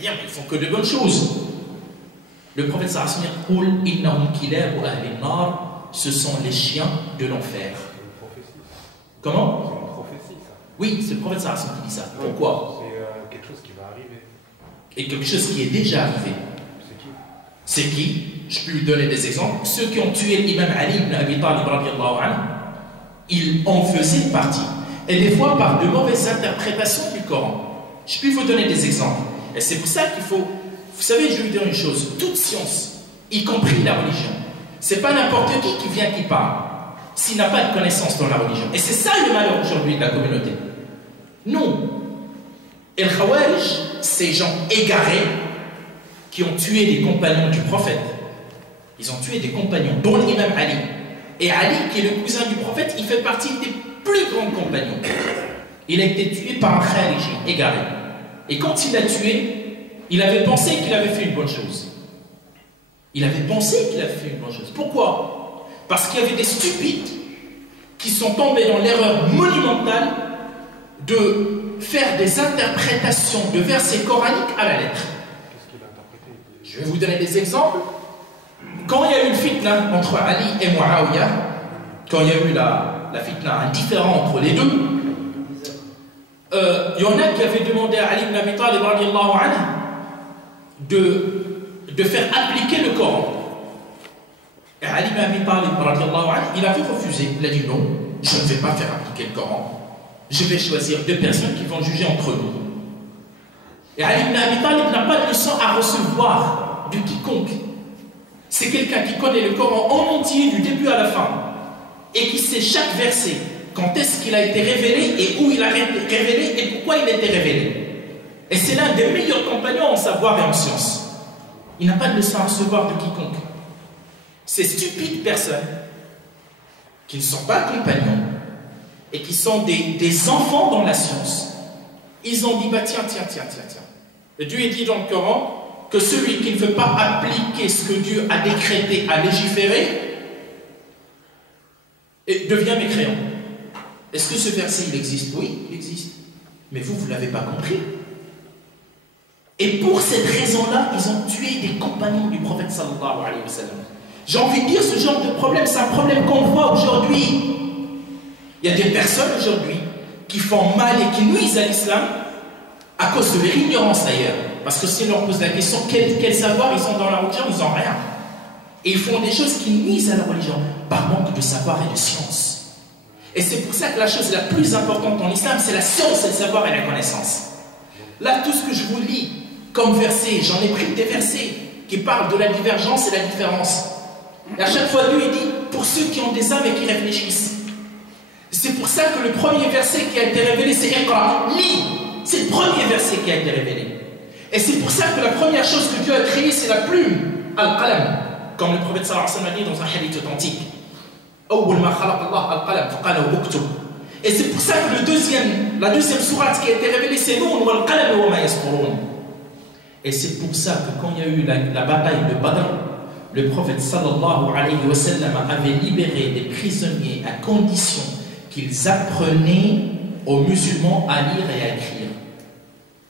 Ils font que de bonnes choses. Le prophète sallallahu alayhi wa sallam, ce sont les chiens de l'enfer. C'est une prophétie. Comment? C'est une prophétie, ça. Oui, c'est le prophète sallallahu alayhi wa sallam qui dit ça. Pourquoi? C'est quelque chose qui va arriver. Et quelque chose qui est déjà arrivé. C'est qui? C'est qui? Je peux lui donner des exemples. Ceux qui ont tué l'imam Ali ibn Abi Talib radiyallahu anhu, ils en faisaient partie. Et des fois par de mauvaises interprétations du Coran. Je peux vous donner des exemples. Et c'est pour ça qu'il faut... Vous savez, je vais vous dire une chose. Toute science, y compris la religion, c'est pas n'importe qui vient qui parle, s'il n'a pas de connaissance dans la religion. Et c'est ça le malheur aujourd'hui de la communauté. Non. Et le Khawarij, ces gens égarés qui ont tué des compagnons du prophète. Ils ont tué des compagnons, dont l'imam Ali. Et Ali, qui est le cousin du prophète, il fait partie des plus grands compagnons. Il a été tué par un Khariji, égaré. Et quand il l'a tué, il avait pensé qu'il avait fait une bonne chose. Il avait pensé qu'il avait fait une bonne chose. Pourquoi? Parce qu'il y avait des stupides qui sont tombés dans l'erreur monumentale de faire des interprétations de versets coraniques à la lettre. Qu'est-ce qu'il a interprété? Je vais vous donner des exemples. Quand il y a eu une fitna entre Ali et Muawiyah, quand il y a eu la fitna, un différend entre les deux, il y en a qui avaient demandé à Ali ibn Abi Talib radiyallahu anhu de faire appliquer le Coran. Et Ali ibn Abi Talib radiyallahu anhu, il avait refusé. Il a dit non, je ne vais pas faire appliquer le Coran. Je vais choisir deux personnes qui vont juger entre nous. Et Ali ibn Abi Talib n'a pas de leçon à recevoir de quiconque. C'est quelqu'un qui connaît le Coran en entier du début à la fin et qui sait chaque verset, quand est-ce qu'il a été révélé et où il a été révélé et pourquoi il a été révélé. Et c'est l'un des meilleurs compagnons en savoir et en science. Il n'a pas de leçon à recevoir de quiconque. Ces stupides personnes qui ne sont pas compagnons et qui sont des enfants dans la science, ils ont dit, bah tiens. Et Dieu dit dans le Coran que celui qui ne veut pas appliquer ce que Dieu a décrété, a légiféré, devient mécréant. Est-ce que ce verset, il existe? Oui, il existe. Mais vous ne l'avez pas compris. Et pour cette raison-là, ils ont tué des compagnons du prophète sallallahu alayhi wa sallam. J'ai envie de dire, ce genre de problème, c'est un problème qu'on voit aujourd'hui. Il y a des personnes aujourd'hui qui font mal et qui nuisent à l'islam à cause de leur ignorance d'ailleurs. Parce que si on leur pose la question, quel savoir ils ont dans la religion, ils n'ont rien. Et ils font des choses qui nuisent à la religion par manque de savoir et de science. Et c'est pour ça que la chose la plus importante en islam, c'est la science, le savoir et la connaissance. Là, tout ce que je vous lis comme verset, j'en ai pris des versets qui parlent de la divergence et la différence. Et à chaque fois, Dieu il dit, pour ceux qui ont des âmes et qui réfléchissent. C'est pour ça que le premier verset qui a été révélé, c'est Iqra, lis. C'est le premier verset qui a été révélé. Et c'est pour ça que la première chose que Dieu a créée, c'est la plume, al-qalam, comme le prophète sallallahu alayhi wa sallam a dit dans un hadith authentique. Et c'est pour ça que la deuxième sourate qui a été révélée, c'est Noun wal qalam wa ma yasturun. Et c'est pour ça que quand il y a eu la bataille de Badr, le prophète sallallahu alayhi wa sallam avait libéré des prisonniers à condition qu'ils apprenaient aux musulmans à lire et à écrire.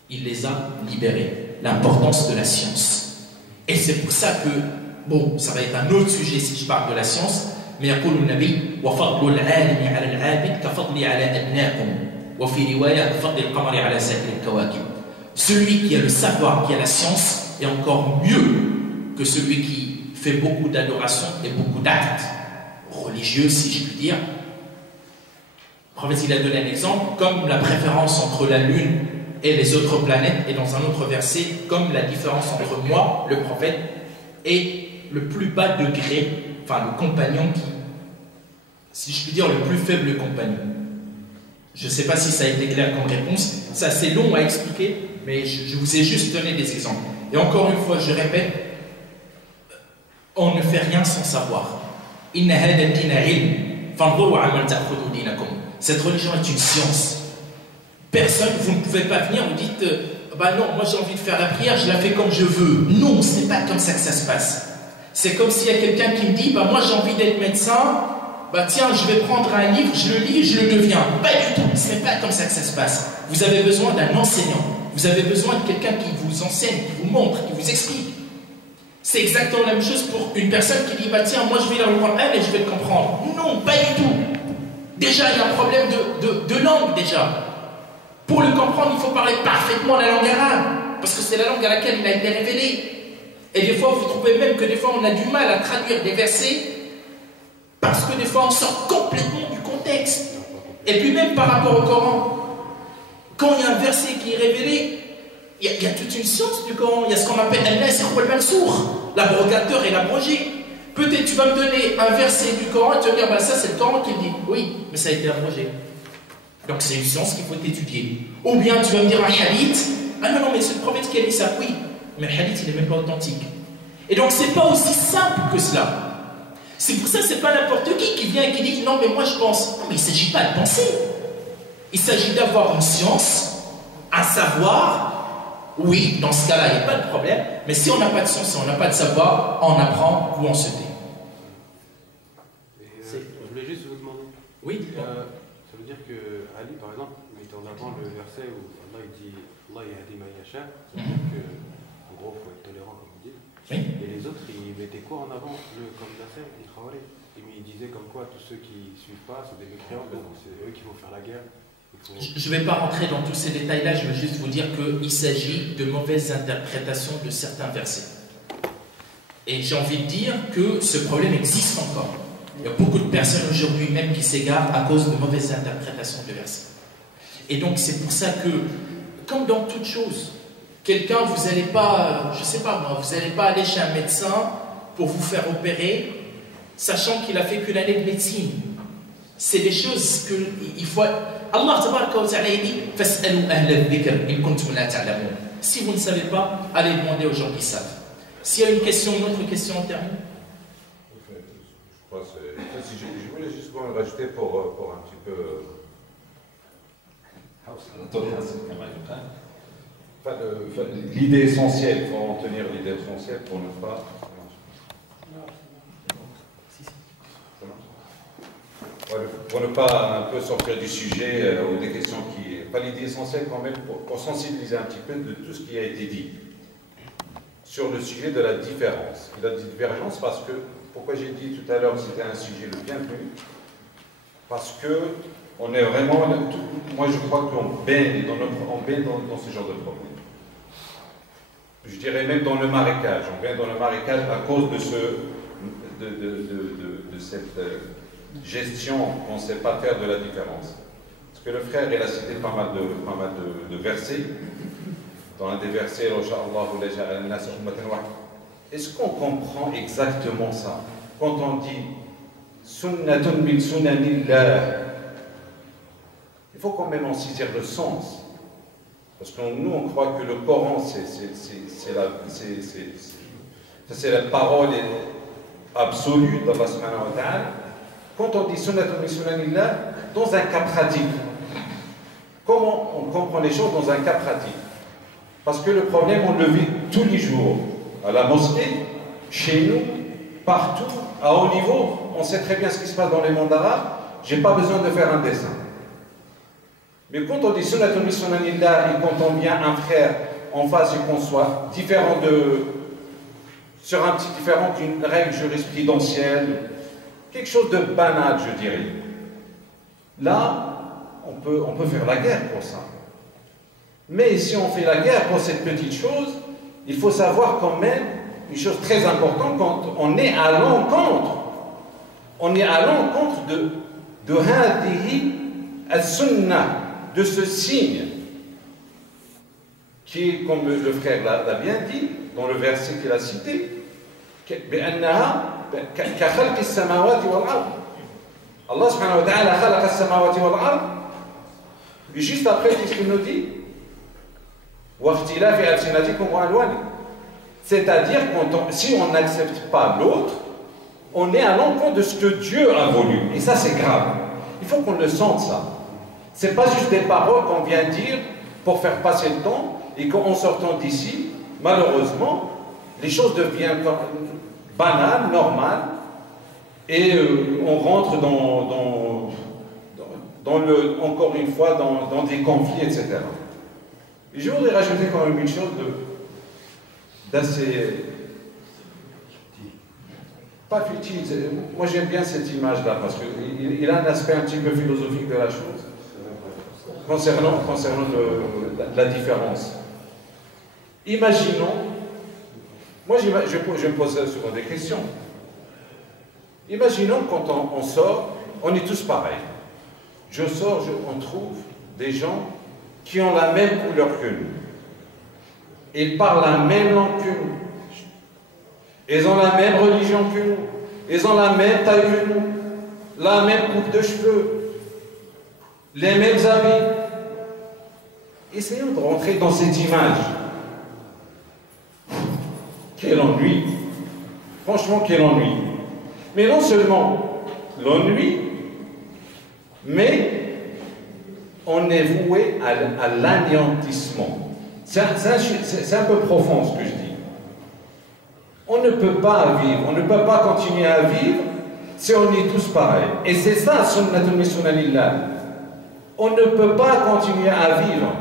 Il les a libérés. L'importance de la science. Et c'est pour ça que, bon, ça va être un autre sujet si je parle de la science, mais يقول النبي وفضل العالم على العابد كفضلي على أبنائكم وفي رواية كفضل القمر على سائر الكواكب. Celui qui a le savoir, qui a la science, est encore mieux que celui qui fait beaucoup d'adoration et beaucoup d'actes religieux, si je puis dire. Le prophète, il a donné un exemple, comme la préférence entre la lune et les autres planètes, et dans un autre verset, comme la différence entre moi, le prophète, et le plus bas degré, enfin le compagnon qui, si je puis dire, le plus faible compagnon. Je ne sais pas si ça a été clair comme réponse, c'est assez long à expliquer, mais je vous ai juste donné des exemples. Et encore une fois, je répète, on ne fait rien sans savoir. Cette religion est une science. Personne, vous ne pouvez pas venir, vous dites, bah non, moi j'ai envie de faire la prière, je la fais comme je veux. Non, ce n'est pas comme ça que ça se passe. C'est comme s'il y a quelqu'un qui me dit, bah, moi j'ai envie d'être médecin, bah tiens, je vais prendre un livre, je le lis, je le deviens. Pas du tout, ce n'est pas comme ça que ça se passe. Vous avez besoin d'un enseignant, vous avez besoin de quelqu'un qui vous enseigne, qui vous montre, qui vous explique. C'est exactement la même chose pour une personne qui dit, bah tiens, moi je vais lire le Coran et je vais le comprendre. Non, pas du tout. Déjà, il y a un problème de langue déjà. Pour le comprendre, il faut parler parfaitement la langue arabe, parce que c'est la langue à laquelle il a été révélé. Et des fois, vous trouvez même que des fois, on a du mal à traduire des versets, parce que des fois, on sort complètement du contexte. Et puis même par rapport au Coran, quand il y a un verset qui est révélé, il y a toute une science du Coran. Il y a ce qu'on appelle al-nasikh wal-mansoukh, l'abrogateur et l'abrogé. Peut-être tu vas me donner un verset du Coran et tu vas dire, bah, ça c'est le Coran qui le dit. Oui, mais ça a été abrogé. Donc c'est une science qu'il faut étudier. Ou bien tu vas me dire un hadith. Ah non, non, mais c'est le prophète qui a dit ça. Oui, mais le hadith il n'est même pas authentique. Et donc c'est pas aussi simple que cela. C'est pour ça que c'est pas n'importe qui vient et qui dit non, mais moi je pense. Non, mais il ne s'agit pas de penser. Il s'agit d'avoir une science, un savoir. Oui, dans ce cas-là, il n'y a pas de problème. Mais si on n'a pas de science, si on n'a pas de savoir, on apprend ou on se tait. Je voulais juste vous demander. Oui. Ça veut dire que Ali, par exemple, mettait en avant le verset où Allah il dit Allah yahdi man yasha. Ça veut dire que, en gros, il faut être tolérant, comme vous dites. Oui. Et les autres, ils mettaient quoi en avant comme verset? Ils travaillaient. Ils disaient comme quoi tous ceux qui ne suivent pas, c'est des mécréants, c'est eux qui vont faire la guerre. Je ne vais pas rentrer dans tous ces détails-là, je veux juste vous dire qu'il s'agit de mauvaises interprétations de certains versets. Et j'ai envie de dire que ce problème existe encore. Il y a beaucoup de personnes aujourd'hui même qui s'égarent à cause de mauvaises interprétations de versets. Et donc c'est pour ça que, comme dans toute chose, quelqu'un, vous n'allez pas, je ne sais pas moi, vous n'allez pas aller chez un médecin pour vous faire opérer, sachant qu'il a fait qu'une année de médecine. C'est des choses qu'il faut... Allah tabaraka wa ta'ala dit fas'alu ahla al-dhikr in kuntum la ta'lamun. Si vous ne savez pas, allez demander aux gens qui savent. S'il y a une question, une autre question, on termine. Je crois que je voulais juste rajouter pour un petit peu. L'idée essentielle, il faut en tenir l'idée essentielle pour ne pas. Pour ne pas un peu sortir du sujet ou des questions qui... Pas l'idée essentielle quand même pour sensibiliser un petit peu de tout ce qui a été dit sur le sujet de la différence. Et la divergence parce que, pourquoi j'ai dit tout à l'heure que c'était un sujet le bienvenu, parce que on est vraiment... moi je crois qu'on baigne dans ce genre de problème. Je dirais même dans le marécage. On baigne dans le marécage à cause de cette... gestion qu'on ne sait pas faire de la différence. Parce que le frère, il a cité pas mal de versets. Dans un des versets, est-ce qu'on comprend exactement ça? Quand on dit Sunnatun min sunanillah, il faut quand même en saisir le sens. Parce que nous, on croit que le Coran, c'est la parole absolue d'Allah subhanahu wa ta'ala. Quand on dit sunnatun min sunanillah, dans un cas pratique, comment on comprend les choses dans un cas pratique? Parce que le problème, on le vit tous les jours, à la mosquée, chez nous, partout, à haut niveau. On sait très bien ce qui se passe dans les mondes arabes, je n'ai pas besoin de faire un dessin. Mais quand on dit sunnatun min sunanillah et quand on vient un frère en face et qu'on soit différent sur un petit différent d'une règle jurisprudentielle, quelque chose de banal, je dirais. Là, on peut faire la guerre pour ça. Mais si on fait la guerre pour cette petite chose, il faut savoir quand même une chose très importante quand on est à l'encontre. On est à l'encontre de hadihi as-sunnah, de ce signe, qui est, comme le frère l'a bien dit, dans le verset qu'il a cité, كخلق السماوات والأرض. Allah subhanahu wa ta'ala خلق السماوات والأرض. Et juste après, qu'est-ce qu'il nous dit? واختلاف ألسنتكم وألوانكم. C'est-à-dire, si on n'accepte pas l'autre, on est à l'encontre de ce que Dieu a voulu. Et ça, c'est grave. Il faut qu'on le sente, ça. Ce n'est pas juste des paroles qu'on vient dire pour faire passer le temps et qu'en sortant d'ici, malheureusement, les choses deviennent banal, normal, et on rentre encore une fois dans des conflits, etc. Et je voudrais rajouter quand même une chose d'assez... pas futile, moi j'aime bien cette image-là, parce qu'il a un aspect un petit peu philosophique de la chose, concernant la différence. Imaginons, moi je me pose souvent des questions. Imaginons quand on sort, on est tous pareils. Je sors, on trouve des gens qui ont la même couleur que nous. Ils parlent la même langue que nous. Ils ont la même religion que nous. Ils ont la même taille que nous. La même coupe de cheveux. Les mêmes habits. Essayons de rentrer dans cette image. Quel ennui. Franchement, quel ennui. Mais non seulement l'ennui, mais on est voué à l'anéantissement. C'est un peu profond ce que je dis. On ne peut pas vivre, on ne peut pas continuer à vivre si on est tous pareils. Et c'est ça, sunnatul misunanillah. On ne peut pas continuer à vivre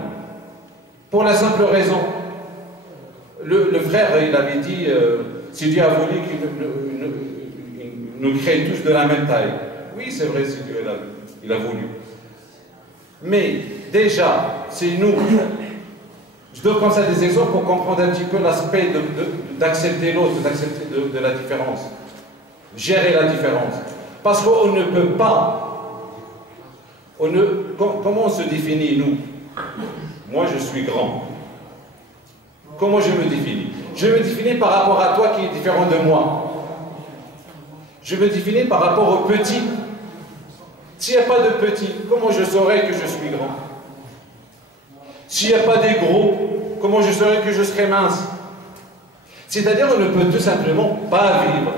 pour la simple raison. Le frère, il avait dit, si Dieu a voulu qu'il nous crée tous de la même taille. Oui, c'est vrai, si Dieu il a voulu. Mais déjà, c'est nous. Je donne comme ça des exemples pour comprendre un petit peu l'aspect d'accepter l'autre, d'accepter de la différence. Gérer la différence. Parce qu'on ne peut pas. Comment on se définit, nous? Moi, je suis grand. Comment je me définis? Je me définis par rapport à toi qui est différent de moi. Je me définis par rapport au petit. S'il n'y a pas de petit, comment je saurais que je suis grand? S'il n'y a pas des gros, comment je saurais que je serai mince? C'est-à-dire on ne peut tout simplement pas vivre.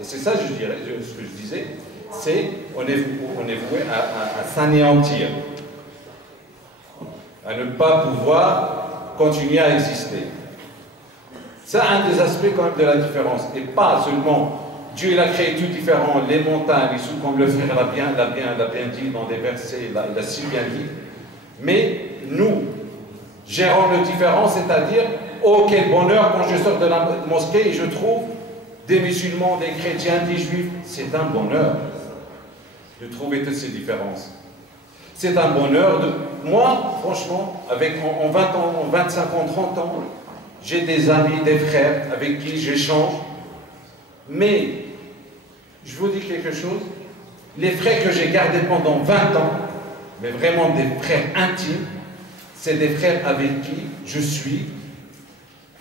Et c'est ça, je dirais, ce que je disais, c'est on est voué à s'anéantir, à ne pas pouvoir continuer à exister. C'est un des aspects quand même de la différence. Et pas seulement Dieu il a créé tout différent, les montagnes, les sous, comme le frère l'a bien dit dans des versets, il a si bien dit. Mais nous, gérons le différent, c'est-à-dire, oh quel bonheur quand je sors de la mosquée et je trouve des musulmans, des chrétiens, des juifs. C'est un bonheur de trouver toutes ces différences. C'est un bonheur de... Moi, franchement, en 20 ans, en 25 ans, 30 ans, j'ai des amis, des frères avec qui j'échange. Mais, je vous dis quelque chose, les frères que j'ai gardés pendant 20 ans, mais vraiment des frères intimes, c'est des frères avec qui je suis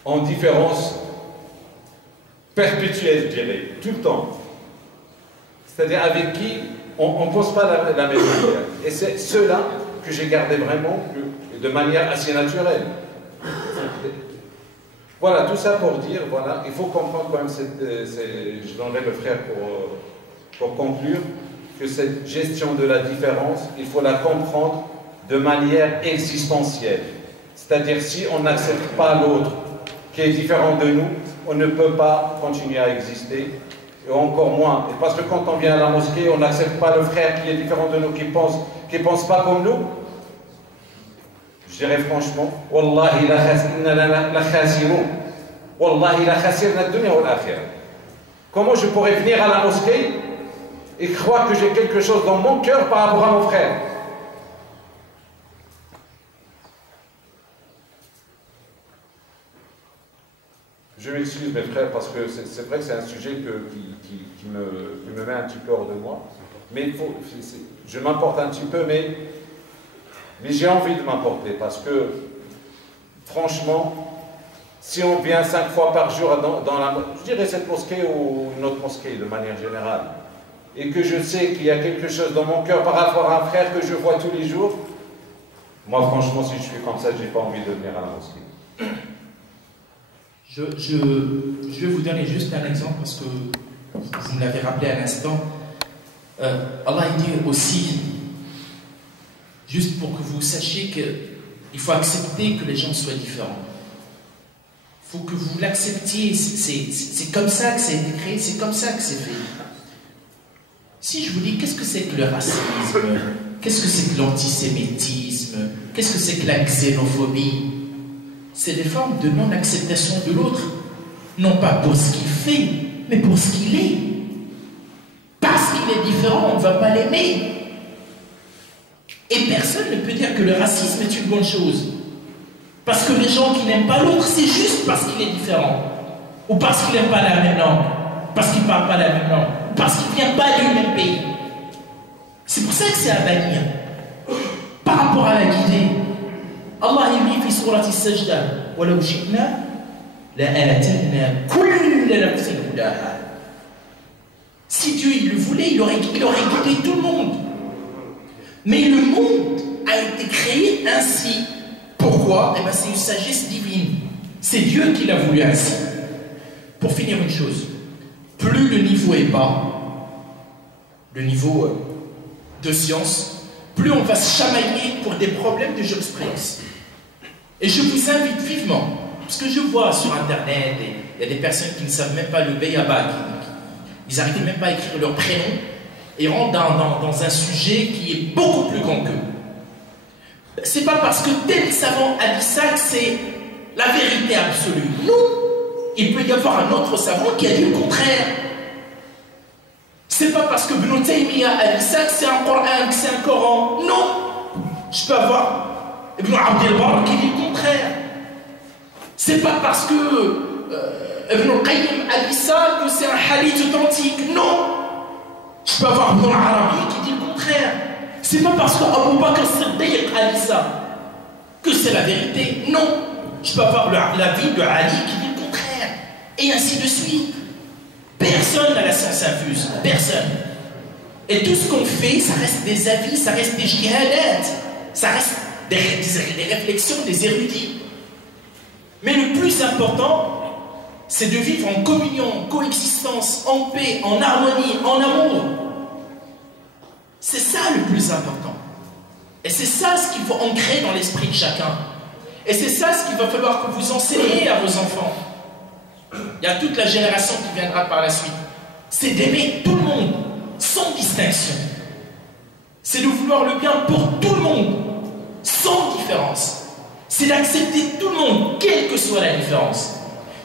en différence perpétuelle, je dirais, tout le temps. C'est-à-dire avec qui on ne pense pas la même manière. Et c'est ceux-là que j'ai gardés vraiment de manière assez naturelle. Voilà, tout ça pour dire, voilà, il faut comprendre quand même je donnerai le frère pour conclure, que cette gestion de la différence, il faut la comprendre de manière existentielle. C'est-à-dire, si on n'accepte pas l'autre qui est différent de nous, on ne peut pas continuer à exister, et encore moins. Et parce que quand on vient à la mosquée, on n'accepte pas le frère qui est différent de nous, qui pense pas comme nous. Je dirais franchement, Wallahi la khasirun. Wallahi la khasirna ad-dunya wal akhirah. Comment je pourrais venir à la mosquée et croire que j'ai quelque chose dans mon cœur par rapport à mon frère? Je m'excuse mes frères parce que c'est vrai que c'est un sujet qui me met un petit peu hors de moi. Mais je m'emporte un petit peu, mais j'ai envie de m'emporter parce que, franchement, si on vient 5 fois par jour je dirais cette mosquée ou une autre mosquée de manière générale, et que je sais qu'il y a quelque chose dans mon cœur par rapport à un frère que je vois tous les jours, moi franchement si je suis comme ça, je n'ai pas envie de venir à la mosquée. Je vais vous donner juste un exemple parce que vous me l'avez rappelé à l'instant. Allah il dit aussi, juste pour que vous sachiez qu'il faut accepter que les gens soient différents. faut que vous l'acceptiez. C'est comme ça que ça a été créé, c'est comme ça que c'est fait. Si je vous dis, qu'est-ce que c'est que le racisme? Qu'est-ce que c'est que l'antisémitisme? Qu'est-ce que c'est que la xénophobie? C'est des formes de non-acceptation de l'autre. Non pas pour ce qu'il fait, mais pour ce qu'il est. Parce qu'il est différent, on ne va pas l'aimer. Et personne ne peut dire que le racisme est une bonne chose. Parce que les gens qui n'aiment pas l'autre, c'est juste parce qu'il est différent. Ou parce qu'il n'aime pas la même langue. Parce qu'il ne parle pas la même langue. Ou parce qu'il ne vient pas du même pays. C'est pour ça que c'est à bannir. Par rapport à la guidée, Allah il dit dans Sourate As-Sajda, وَلَوْ شِئْنَا لَآتَيْنَا كُلَّ نَفْسٍ هُدَاهَا. Si Dieu il le voulait, il aurait guidé tout le monde. Mais le monde a été créé ainsi. Pourquoi? Eh bien, c'est une sagesse divine. C'est Dieu qui l'a voulu ainsi. Pour finir une chose, plus le niveau est bas, le niveau de science, plus on va se chamailler pour des problèmes de jurisprudence. Et je vous invite vivement, parce que je vois sur Internet, il y a des personnes qui ne savent même pas le Beyaba, ils n'arrivent même pas à écrire leur prénom, et rentrent dans un sujet qui est beaucoup plus grand qu'eux. C'est pas parce que tel savant a dit ça que c'est la vérité absolue. Non! Il peut y avoir un autre savant qui a dit le contraire. C'est pas parce que Ibn Taymiyyah a dit ça que c'est un Coran, que c'est un Coran. Non! Je peux avoir Ibn Abd al-Barr qui dit le contraire. C'est pas parce que Ibn al-Qayyim a dit ça que c'est un hadith authentique. Non! Je peux avoir Ibn al-Arabi qui dit le contraire. C'est pas parce qu'Abu Bakr Siddiq a dit ça que c'est la vérité. Non. Je peux avoir l'avis de Ali qui dit le contraire. Et ainsi de suite. Personne n'a la science infuse. Personne. Et tout ce qu'on fait, ça reste des avis, ça reste des jihadats. Ça reste des réflexions des érudits. Mais le plus important, c'est de vivre en communion, en coexistence, en paix, en harmonie, en amour. C'est ça le plus important. Et c'est ça ce qu'il faut ancrer dans l'esprit de chacun. Et c'est ça ce qu'il va falloir que vous enseigniez à vos enfants. Il y a toute la génération qui viendra par la suite. C'est d'aimer tout le monde, sans distinction. C'est de vouloir le bien pour tout le monde, sans différence. C'est d'accepter tout le monde, quelle que soit la différence.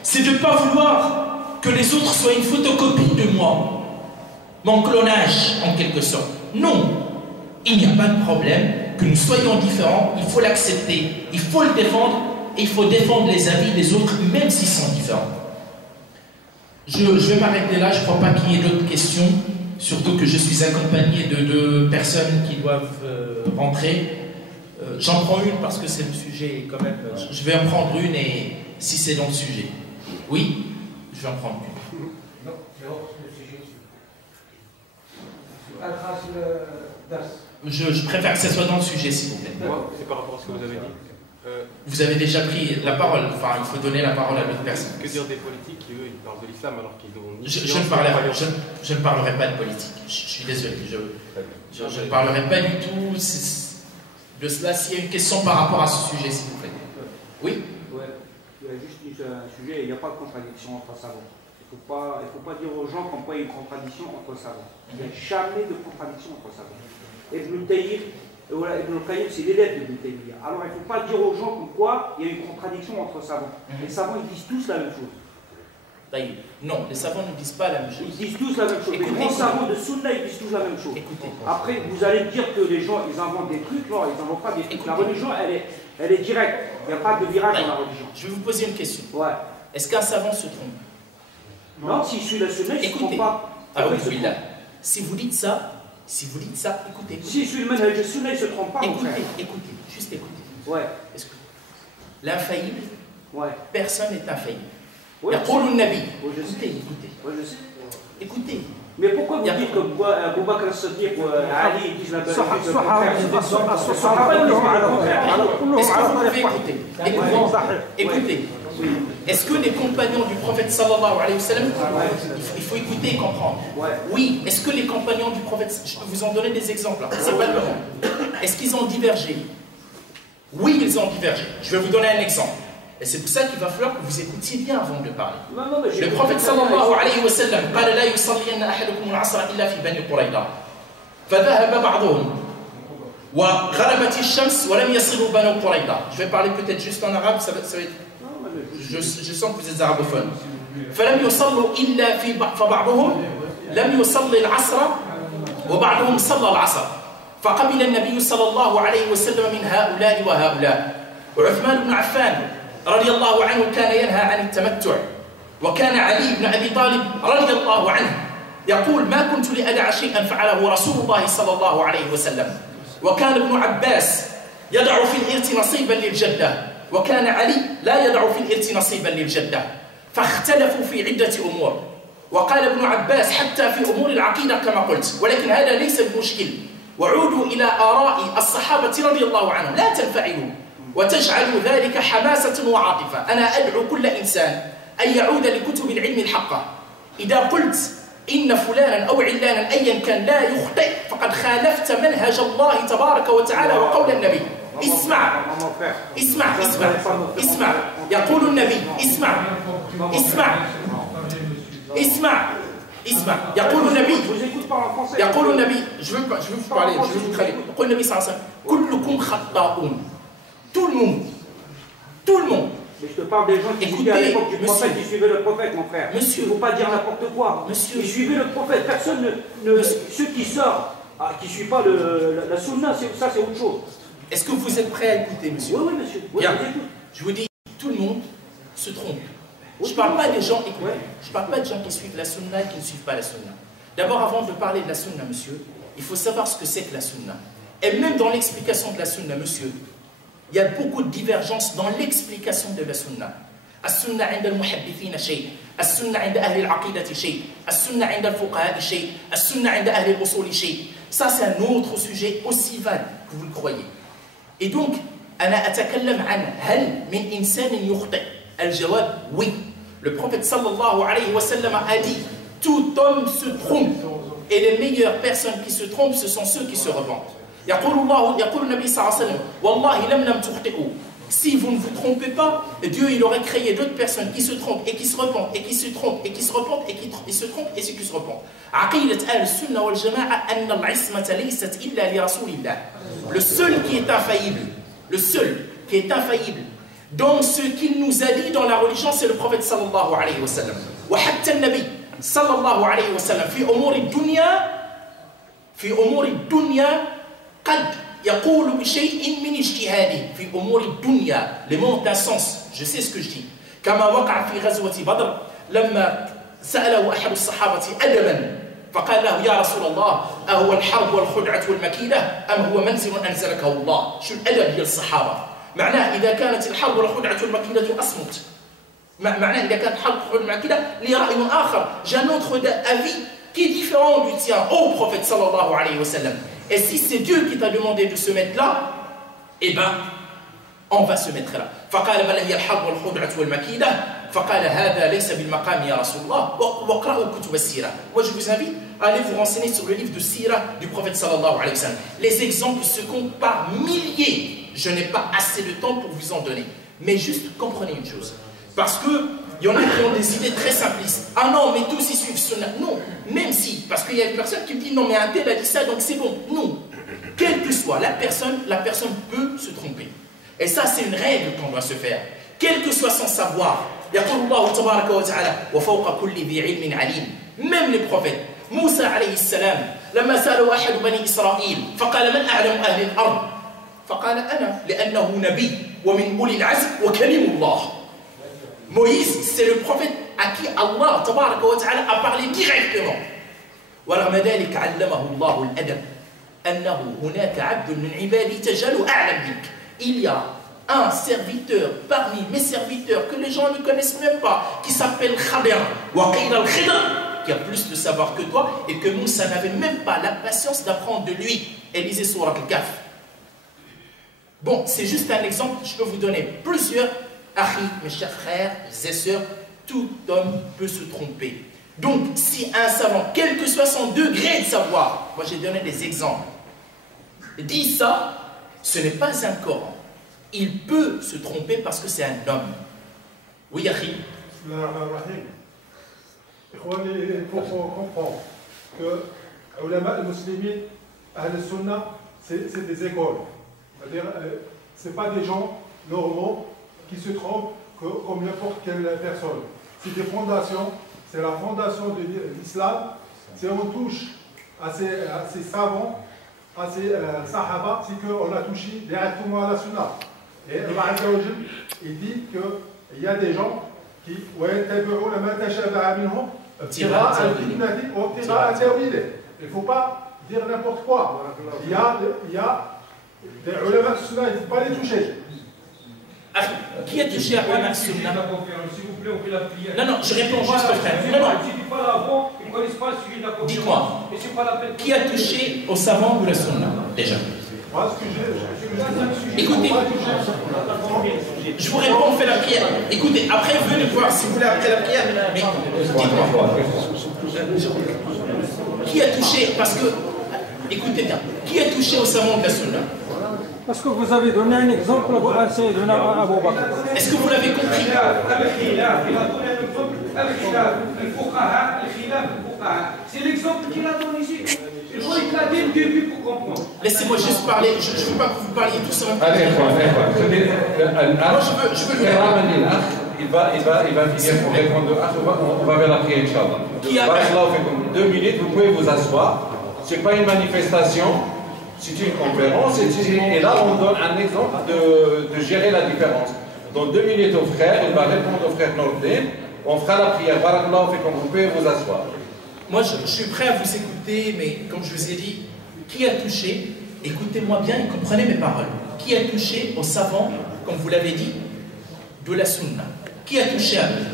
C'est de ne pas vouloir que les autres soient une photocopie de moi. Mon clonage, en quelque sorte. Non, il n'y a pas de problème que nous soyons différents, il faut l'accepter, il faut le défendre, et il faut défendre les avis des autres, même s'ils sont différents. Je vais m'arrêter là, je ne crois pas qu'il y ait d'autres questions, surtout que je suis accompagné de deux personnes qui doivent rentrer. J'en prends une parce que c'est le sujet quand même. Je vais en prendre une et si c'est dans le sujet. Oui, je vais en prendre une. Non, c'est hors le sujet. Je préfère que ce soit dans le sujet, s'il vous plaît. Moi, c'est par rapport à ce que vous avez dit. Vous avez déjà pris la parole, enfin, il faut donner la parole à l'autre personne. Que dire des politiques qui, eux, ils parlent de l'islam alors qu'ils ont... Je ne parlerai pas de politique. Je suis désolé. Je ne parlerai pas du tout de cela. S'il y a une question par rapport à ce sujet, s'il vous plaît. Oui? Ouais, il y a juste un sujet, il n'y a pas de contradiction entre savants. Il ne faut pas dire aux gens qu'on peut y a une contradiction entre savants. Il n'y a jamais de contradiction entre savants. Ibn al-Qayyim, c'est l'élève d'Ibn Taymiyyah. Alors il ne faut pas dire aux gens pourquoi il y a une contradiction entre savants. Les savants, ils disent tous la même chose. Non, les savants ne disent pas la même chose. Ils disent tous la même chose. Les grands savants de Sunna, ils disent tous la même chose. Écoutez. Après, vous allez me dire que les gens, ils inventent des trucs. Non, ils n'inventent pas des trucs. La religion, elle est directe. Il n'y a pas de virage dans la religion. Je vais vous poser une question. Ouais. Est-ce qu'un savant se trompe? Non, s'il suit la Sunna, il ne se trompe pas. Ah oui, celui-là. Si vous dites ça, écoutez. S'il suit le manhaj de Sunna, il ne se trompe pas. Écoutez, juste écoutez. Ouais. L'infaillible, ouais. Personne n'est infaillible. Ouais, Écoutez. Écoutez. Mais pourquoi vous dites que Abu Bakr as-Siddiq ou Ali disent la vérité? Est-ce que vous pouvez écouter? Est-ce que les compagnons du prophète sallallahu alayhi wa sallam, il faut écouter et comprendre. Oui, est-ce que les compagnons du prophète, je peux vous en donner des exemples, c'est pas le moment. Est-ce qu'ils ont divergé? Oui, ils ont divergé. Je vais vous donner un exemple. Et c'est pour ça qu'il va falloir que vous écoutiez bien avant de parler. Non, mais Le prophète sallallahu alayhi wa sallam قال لا يصلين أحدكم العصر إلا في بني قريظة فذهب بعضهم وغربت الشمس ولم يصلوا بني قريظة. Je vais parler peut-être juste en arabe, ça va être... je sens que vous êtes arabophone. فلم يصلوا إلا في فبعضهم لم يصلي العصر وبعضهم صلى العصر فقبل النبي صلى الله عليه وسلم من هؤلاء وهؤلاء. وعثمان بن عفان رضي الله عنه كان ينهى عن التمتع، وكان علي بن أبي طالب رضي الله عنه يقول ما كنت لأدع شيئا فعله رسول الله صلى الله عليه وسلم. وكان ابن عباس يدع في الإرث نصيبا للجدة، وكان علي لا يدع في الإرث نصيبا للجدة. فاختلفوا في عدة أمور، وقال ابن عباس حتى في أمور العقيدة كما قلت، ولكن هذا ليس بمشكل. وعودوا إلى آراء الصحابة رضي الله عنهم، لا تنفعلوا وتجعلوا ذلك حماسة وعاطفة. أنا أدعو كل إنسان أن يعود لكتب العلم الحقة. إذا قلت إن فلانا أو علانا أيا كان لا يخطئ فقد خالفت منهج الله تبارك وتعالى وقول النبي. اسمع اسمع اسمع اسمع، يقول النبي اسمع اسمع اسمع اسمع، يقول النبي يقول النبي je veux vous parler, je veux vous parler. يقول النبي صلى الله عليه وسلم كلكم خطاؤون. Tout le monde. Tout le monde. Mais je te parle des gens qui étaient à l'époque du prophète, qui suivaient le prophète, mon frère. Monsieur. Il ne faut pas dire n'importe quoi. Monsieur. Ils suivaient le prophète. Personne ceux qui sortent, qui ne suivent pas la sunna, ça c'est autre chose. Est-ce que vous êtes prêt à écouter, monsieur? Oui, monsieur. Oui, bien. Je vous dis, tout le monde se trompe. Je ne parle pas des gens, écoutez, je parle pas de gens qui suivent la sunna et qui ne suivent pas la sunna. D'abord, avant de parler de la sunna, monsieur, il faut savoir ce que c'est que la sunna. Et même dans l'explication de la sunna, monsieur, il y a beaucoup de divergences dans l'explication de la sunna. السنة عند المحدثين شيء، السنة عند أهل العقيدة شيء، السنة عند الفقهاء شيء، السنة عند أهل الأصول شيء. Ça c'est un autre sujet aussi vague que vous le croyez. Et donc, أنا أتكلم عن هل من إنسان يخطئ؟ الجواب oui. Le prophète sallallahu alayhi wa sallam a dit tout homme se trompe et les meilleures personnes qui se trompent ce sont ceux qui se repentent. يقول النبي صلى الله عليه وسلم والله لم تخطئوا. Si vous ne vous trompez pas, Dieu il aurait créé d'autres personnes qui se trompent et qui se repentent et qui se trompent et qui se repentent et qui se trompent et qui se repentent. عقيدة أهل السنة والجماعة أن العصمة ليست إلا لرسول الله. Le seul qui est infaillible, le seul qui est infaillible dans ce qu'il nous a dit dans la religion, c'est le prophète sallallahu alayhi wa sallam. وحتى النبي صلى الله عليه وسلم في أمور الدنيا قد يقول بشيء من اجتهاده في أمور الدنيا. Les mots ont un sens, je sais ce que je dis. كما وقع في غزوة بدر لما سأله أحد الصحابة أدبا فقال له يا رسول الله أهو الحرب والخدعة والمكيدة أم هو منزل أنزلكه الله. شو الأدب للصحابة؟ معناه إذا كانت الحرب والخدعة والمكيدة أصمت. معناه إذا كانت الحرب والمكيدة لي رأي آخر. J'ai un autre avis qui est différent du tien, ô prophète sallallahu alayhi wa sallam. Et si c'est Dieu qui t'a demandé de se mettre là, eh ben, on va se mettre là. فقال بل هي الحرب والخدعة والمكيدة فقال هذا ليس بالمقام يا رسول الله واقرأوا كتب السيرة. Moi je vous invite à aller vous renseigner sur le livre de Sira du prophète sallallahu alayhi wa sallam. Les exemples se comptent par milliers. Je n'ai pas assez de temps pour vous en donner. Mais juste comprenez une chose. Parce que il y en a qui ont des idées très simplistes. Ah non, mais tous ils suivent sunna. Non, même si, parce qu'il y a une personne qui me dit non, mais un tel a dit ça, donc c'est bon. Non, quelle que soit la personne peut se tromper. Et ça, c'est une règle qu'on doit se faire. Quel que soit son savoir. يقول الله تبارك وتعالى وفوق كل ذي علم عليم. Même les prophètes. موسى عليه السلام لما سألوا أحد بني إسرائيل فقال من أعلم أهل الأرض؟ فقال أنا لأنه نبي ومن أولي العزم وكلم الله. Moïse, c'est le prophète à qui Allah tabaraka wa ta'ala a parlé directement. ورغم ذلك علمه الله الأدب أنه هناك عبد من عبادي تجهل أعلم منك. Il y a un serviteur parmi mes serviteurs que les gens ne connaissent même pas, qui s'appelle Khadir, وقيل الخضر, qui a plus de savoir que toi, et que Moussa n'avait même pas la patience d'apprendre de lui. Et lisez Surat al-Kahf. Bon, c'est juste un exemple, je peux vous donner plusieurs. Akhi, mes chers frères et sœurs, tout homme peut se tromper. Donc, si un savant, quel que soit son degré de savoir, moi j'ai donné des exemples, dit ça, ce n'est pas un Coran. Il peut se tromper parce que c'est un homme. Oui, Akhi. Il faut comprendre que ulama al-muslimin, al-sunnah, c'est des écoles. C'est-à-dire, ce n'est pas des gens normaux qui se trompent comme n'importe quelle personne. C'est des fondations, c'est la fondation de l'islam. Si on touche à ces savants, à ces sahaba, c'est qu'on a touché directement à la sunna. Et Allah Azza wa Jal, il dit qu'il y a des gens qui وَيَتَّبِعُونَ مَا تَشَابَهَ مِنْهُ ابْتِغَاءَ الْفِتْنَةِ وَابْتِغَاءَ تَأْوِيلِهِ. Il ne faut pas dire n'importe quoi. Il y a des ulama de sunna, il ne faut pas les toucher. Qui a touché à ulama de sunna? S'il vous plaît, on fait la prière. Non, je réponds juste au frère. Non. Ils ne connaissent pas le sujet de la conférence. Dites-moi, qui a touché au savant ou la sunna, déjà? Moi, ce que j'ai. Écoutez, je vous réponds, on fait la prière. Écoutez, après, venez voir si vous voulez après la prière. Mais dites-moi, qui a touché, parce que, écoutez bien, qui a touché au savant de la sunna? Parce que vous avez donné un exemple à Sayyidina Abu Bakr. Est-ce que vous l'avez compris? Il a donné un exemple. C'est l'exemple qu'il a donné ici. Il faut éclater le début pour comprendre. Laissez-moi juste parler, je ne veux pas que vous parliez tous en même temps. Allez, Moi, je veux le il va finir pour répondre. On va vers la prière, Inch'Allah. 2 minutes, vous pouvez vous asseoir. Ce n'est pas une manifestation, c'est une conférence. Et là, on donne un exemple de gérer la différence. Dans 2 minutes au frère, il va répondre au frère Nordin. On fera la prière. Barakallahu fikum, vous pouvez vous asseoir. Moi, je suis prêt à vous écouter, mais comme je vous ai dit, qui a touché, écoutez-moi bien et comprenez mes paroles, qui a touché au savant, comme vous l'avez dit, de la sunna? Qui a touché à eux?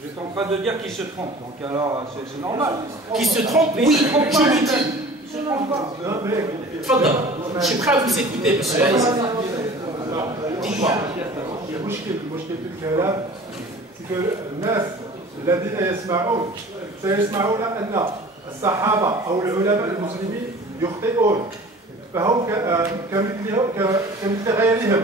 J'étais en train de dire qu'il se trompe, donc alors c'est normal. Qui se trompe? Oui, je le dis. Il se trompe pas. Fadda, je suis prêt à vous écouter, monsieur. Dites-moi. المشكل في الكلام c'est que الناس الذين يسمعون سيسمعون أن الصحابة أو العلماء المسلمين يخطئون فهم كمثل غيرهم.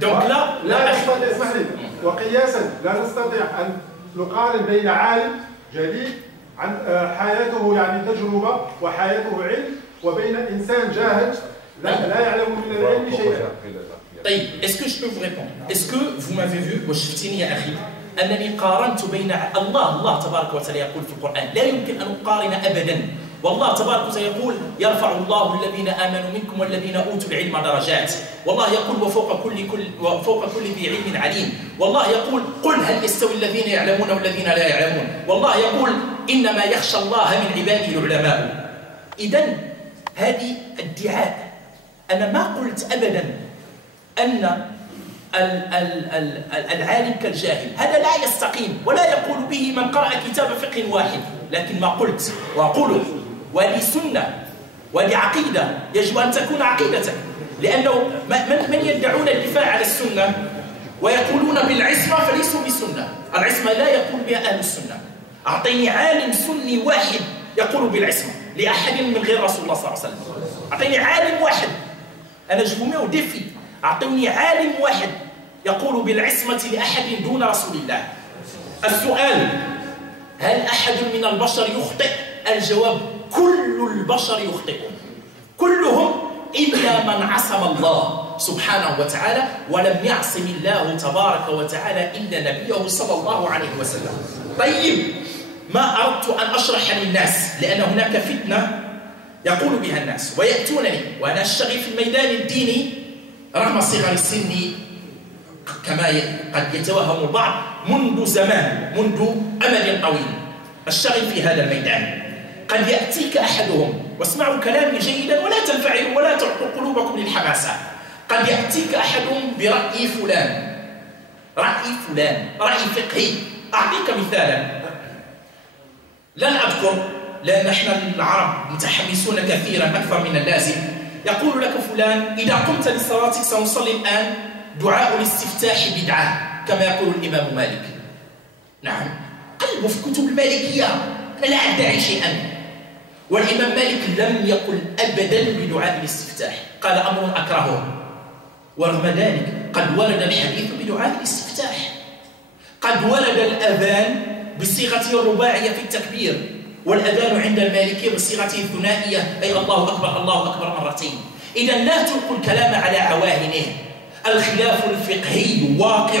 Donc là, لا نستطيع اسمح لي وقياسا لا نستطيع أن نقارن بين عالم جديد عن حياته يعني تجربة وحياته علم وبين إنسان جاهل لا يعلم من العلم شيئا. طيب, est-ce que je peux vous répondre? Est-ce que vous m'avez vu وشفتني يا أخي أنني قارنت بين الله تبارك وتعالى يقول في القرآن لا يمكن أن نقارن أبدا. والله تبارك وتعالى يقول يرفع الله الذين آمنوا منكم والذين أوتوا العلم درجات. والله يقول وفوق كل ذي علم عليم. والله يقول قل هل يستوي الذين يعلمون والذين لا يعلمون. والله يقول إنما يخشى الله من عباده العلماء. إذن هذه ادعاء. أنا ما قلت أبدا أن العالم كالجاهل، هذا لا يستقيم ولا يقول به من قرأ كتاب فقه واحد. لكن ما قلت وأقوله ولسنة ولعقيدة يجب أن تكون عقيدتك، لأنه من يدعون الدفاع على السنة ويقولون بالعصمة فليسوا بسنة. العصمة لا يقول بها أهل السنة. أعطيني عالم سني واحد يقول بالعصمة لأحد من غير رسول الله صلى الله عليه وسلم. أعطيني عالم واحد. أنا جو مي ديفي، أعطوني عالم واحد يقول بالعصمة لأحد دون رسول الله. السؤال: هل أحد من البشر يخطئ؟ الجواب: كل البشر يخطئون، كلهم إلا من عصم الله سبحانه وتعالى، ولم يعصم الله تبارك وتعالى إلا نبيه صلى الله عليه وسلم. طيب، ما أردت أن أشرح للناس لأن هناك فتنة يقول بها الناس ويأتونني وأنا أشتغل في الميدان الديني رغم صغر سني كما قد يتوهم البعض منذ زمان، منذ أمد طويل أشتغل في هذا الميدان. قد يأتيك أحدهم، واسمعوا كلامي جيدا ولا تنفعلوا ولا تعطوا قلوبكم للحماسة، قد يأتيك أحدهم برأي فلان، رأي فقهي. أعطيك مثالا لن أذكر لأن احنا العرب متحمسون كثيرا أكثر من اللازم. يقول لك فلان: إذا قمت لصلاتك سنصلي الآن دعاء الاستفتاح بدعة كما يقول الإمام مالك. نعم، قلبه في كتب المالكية، أنا لا أدعي شيئا. والإمام مالك لم يقل أبدا بدعاء الاستفتاح، قال أمر أكرهه. ورغم ذلك قد ورد الحديث بدعاء الاستفتاح. قد قد ورد الأذان بصيغته الرباعية في التكبير، والأذان عند المالكية بصيغته الثنائية، أي الله أكبر الله أكبر مرتين. إذا لا تلقوا الكلام على عواهنه. الخلاف الفقهي واقع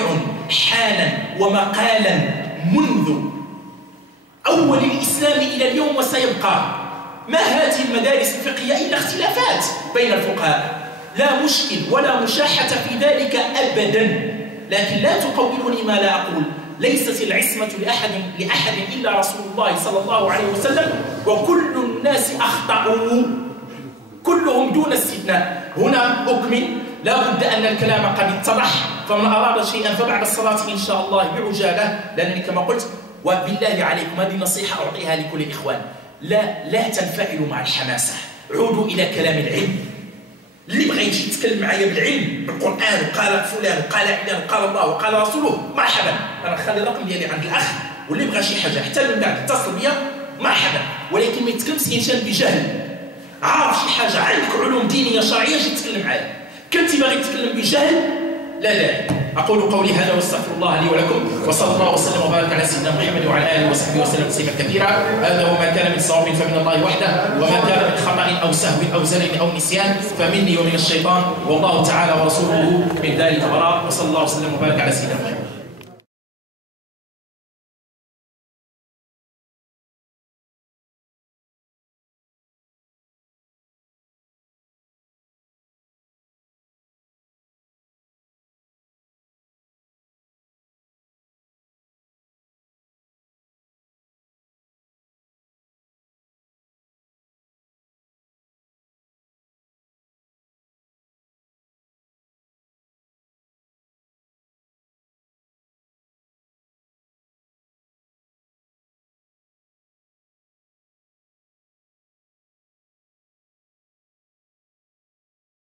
حالا ومقالا منذ أول الإسلام إلى اليوم وسيبقى. ما هذه المدارس الفقهية إلا اختلافات بين الفقهاء، لا مشكل ولا مشاحة في ذلك أبدا، لكن لا تقولني ما لا أقول. ليست العصمة لأحد إلا رسول الله صلى الله عليه وسلم، وكل الناس أخطأوا كلهم دون استثناء. هنا أكمل، لا بد أن الكلام قد اتضح، فمن أراد شيئا فبعد الصلاة إن شاء الله بعجالة، لأنني كما قلت وبالله عليكم هذه نصيحة أعطيها لكل الإخوان، لا تنفعلوا مع الحماسة، عودوا إلى كلام العلم. اللي بغى يجي يتكلم معايا بالعلم بالقرآن وقال فلان وقال علان وقال الله وقال رسوله، مرحبا، أنا نخلي الرقم ديالي عند الأخ، واللي بغى شي حاجة حتى من بعد اتصل بيا مرحبا، ولكن ما يتكلمش إنسان بجهل، عارف شي حاجة، عندك علوم دينية شرعية جي تتكلم معايا، كنتي باغي تتكلم بجهل لا. أقول قولي هذا واستغفر الله لي ولكم، وصلى الله وسلم وبارك على سيدنا محمد وعلى آله وصحبه وسلم تسليما كثيرا. هذا وما كان من صواب فمن الله وحده، وما كان من خطأ أو سهو أو زلل أو نسيان فمني ومن الشيطان، والله تعالى ورسوله من ذلك براء. وصلى الله وسلم وبارك على سيدنا محمد.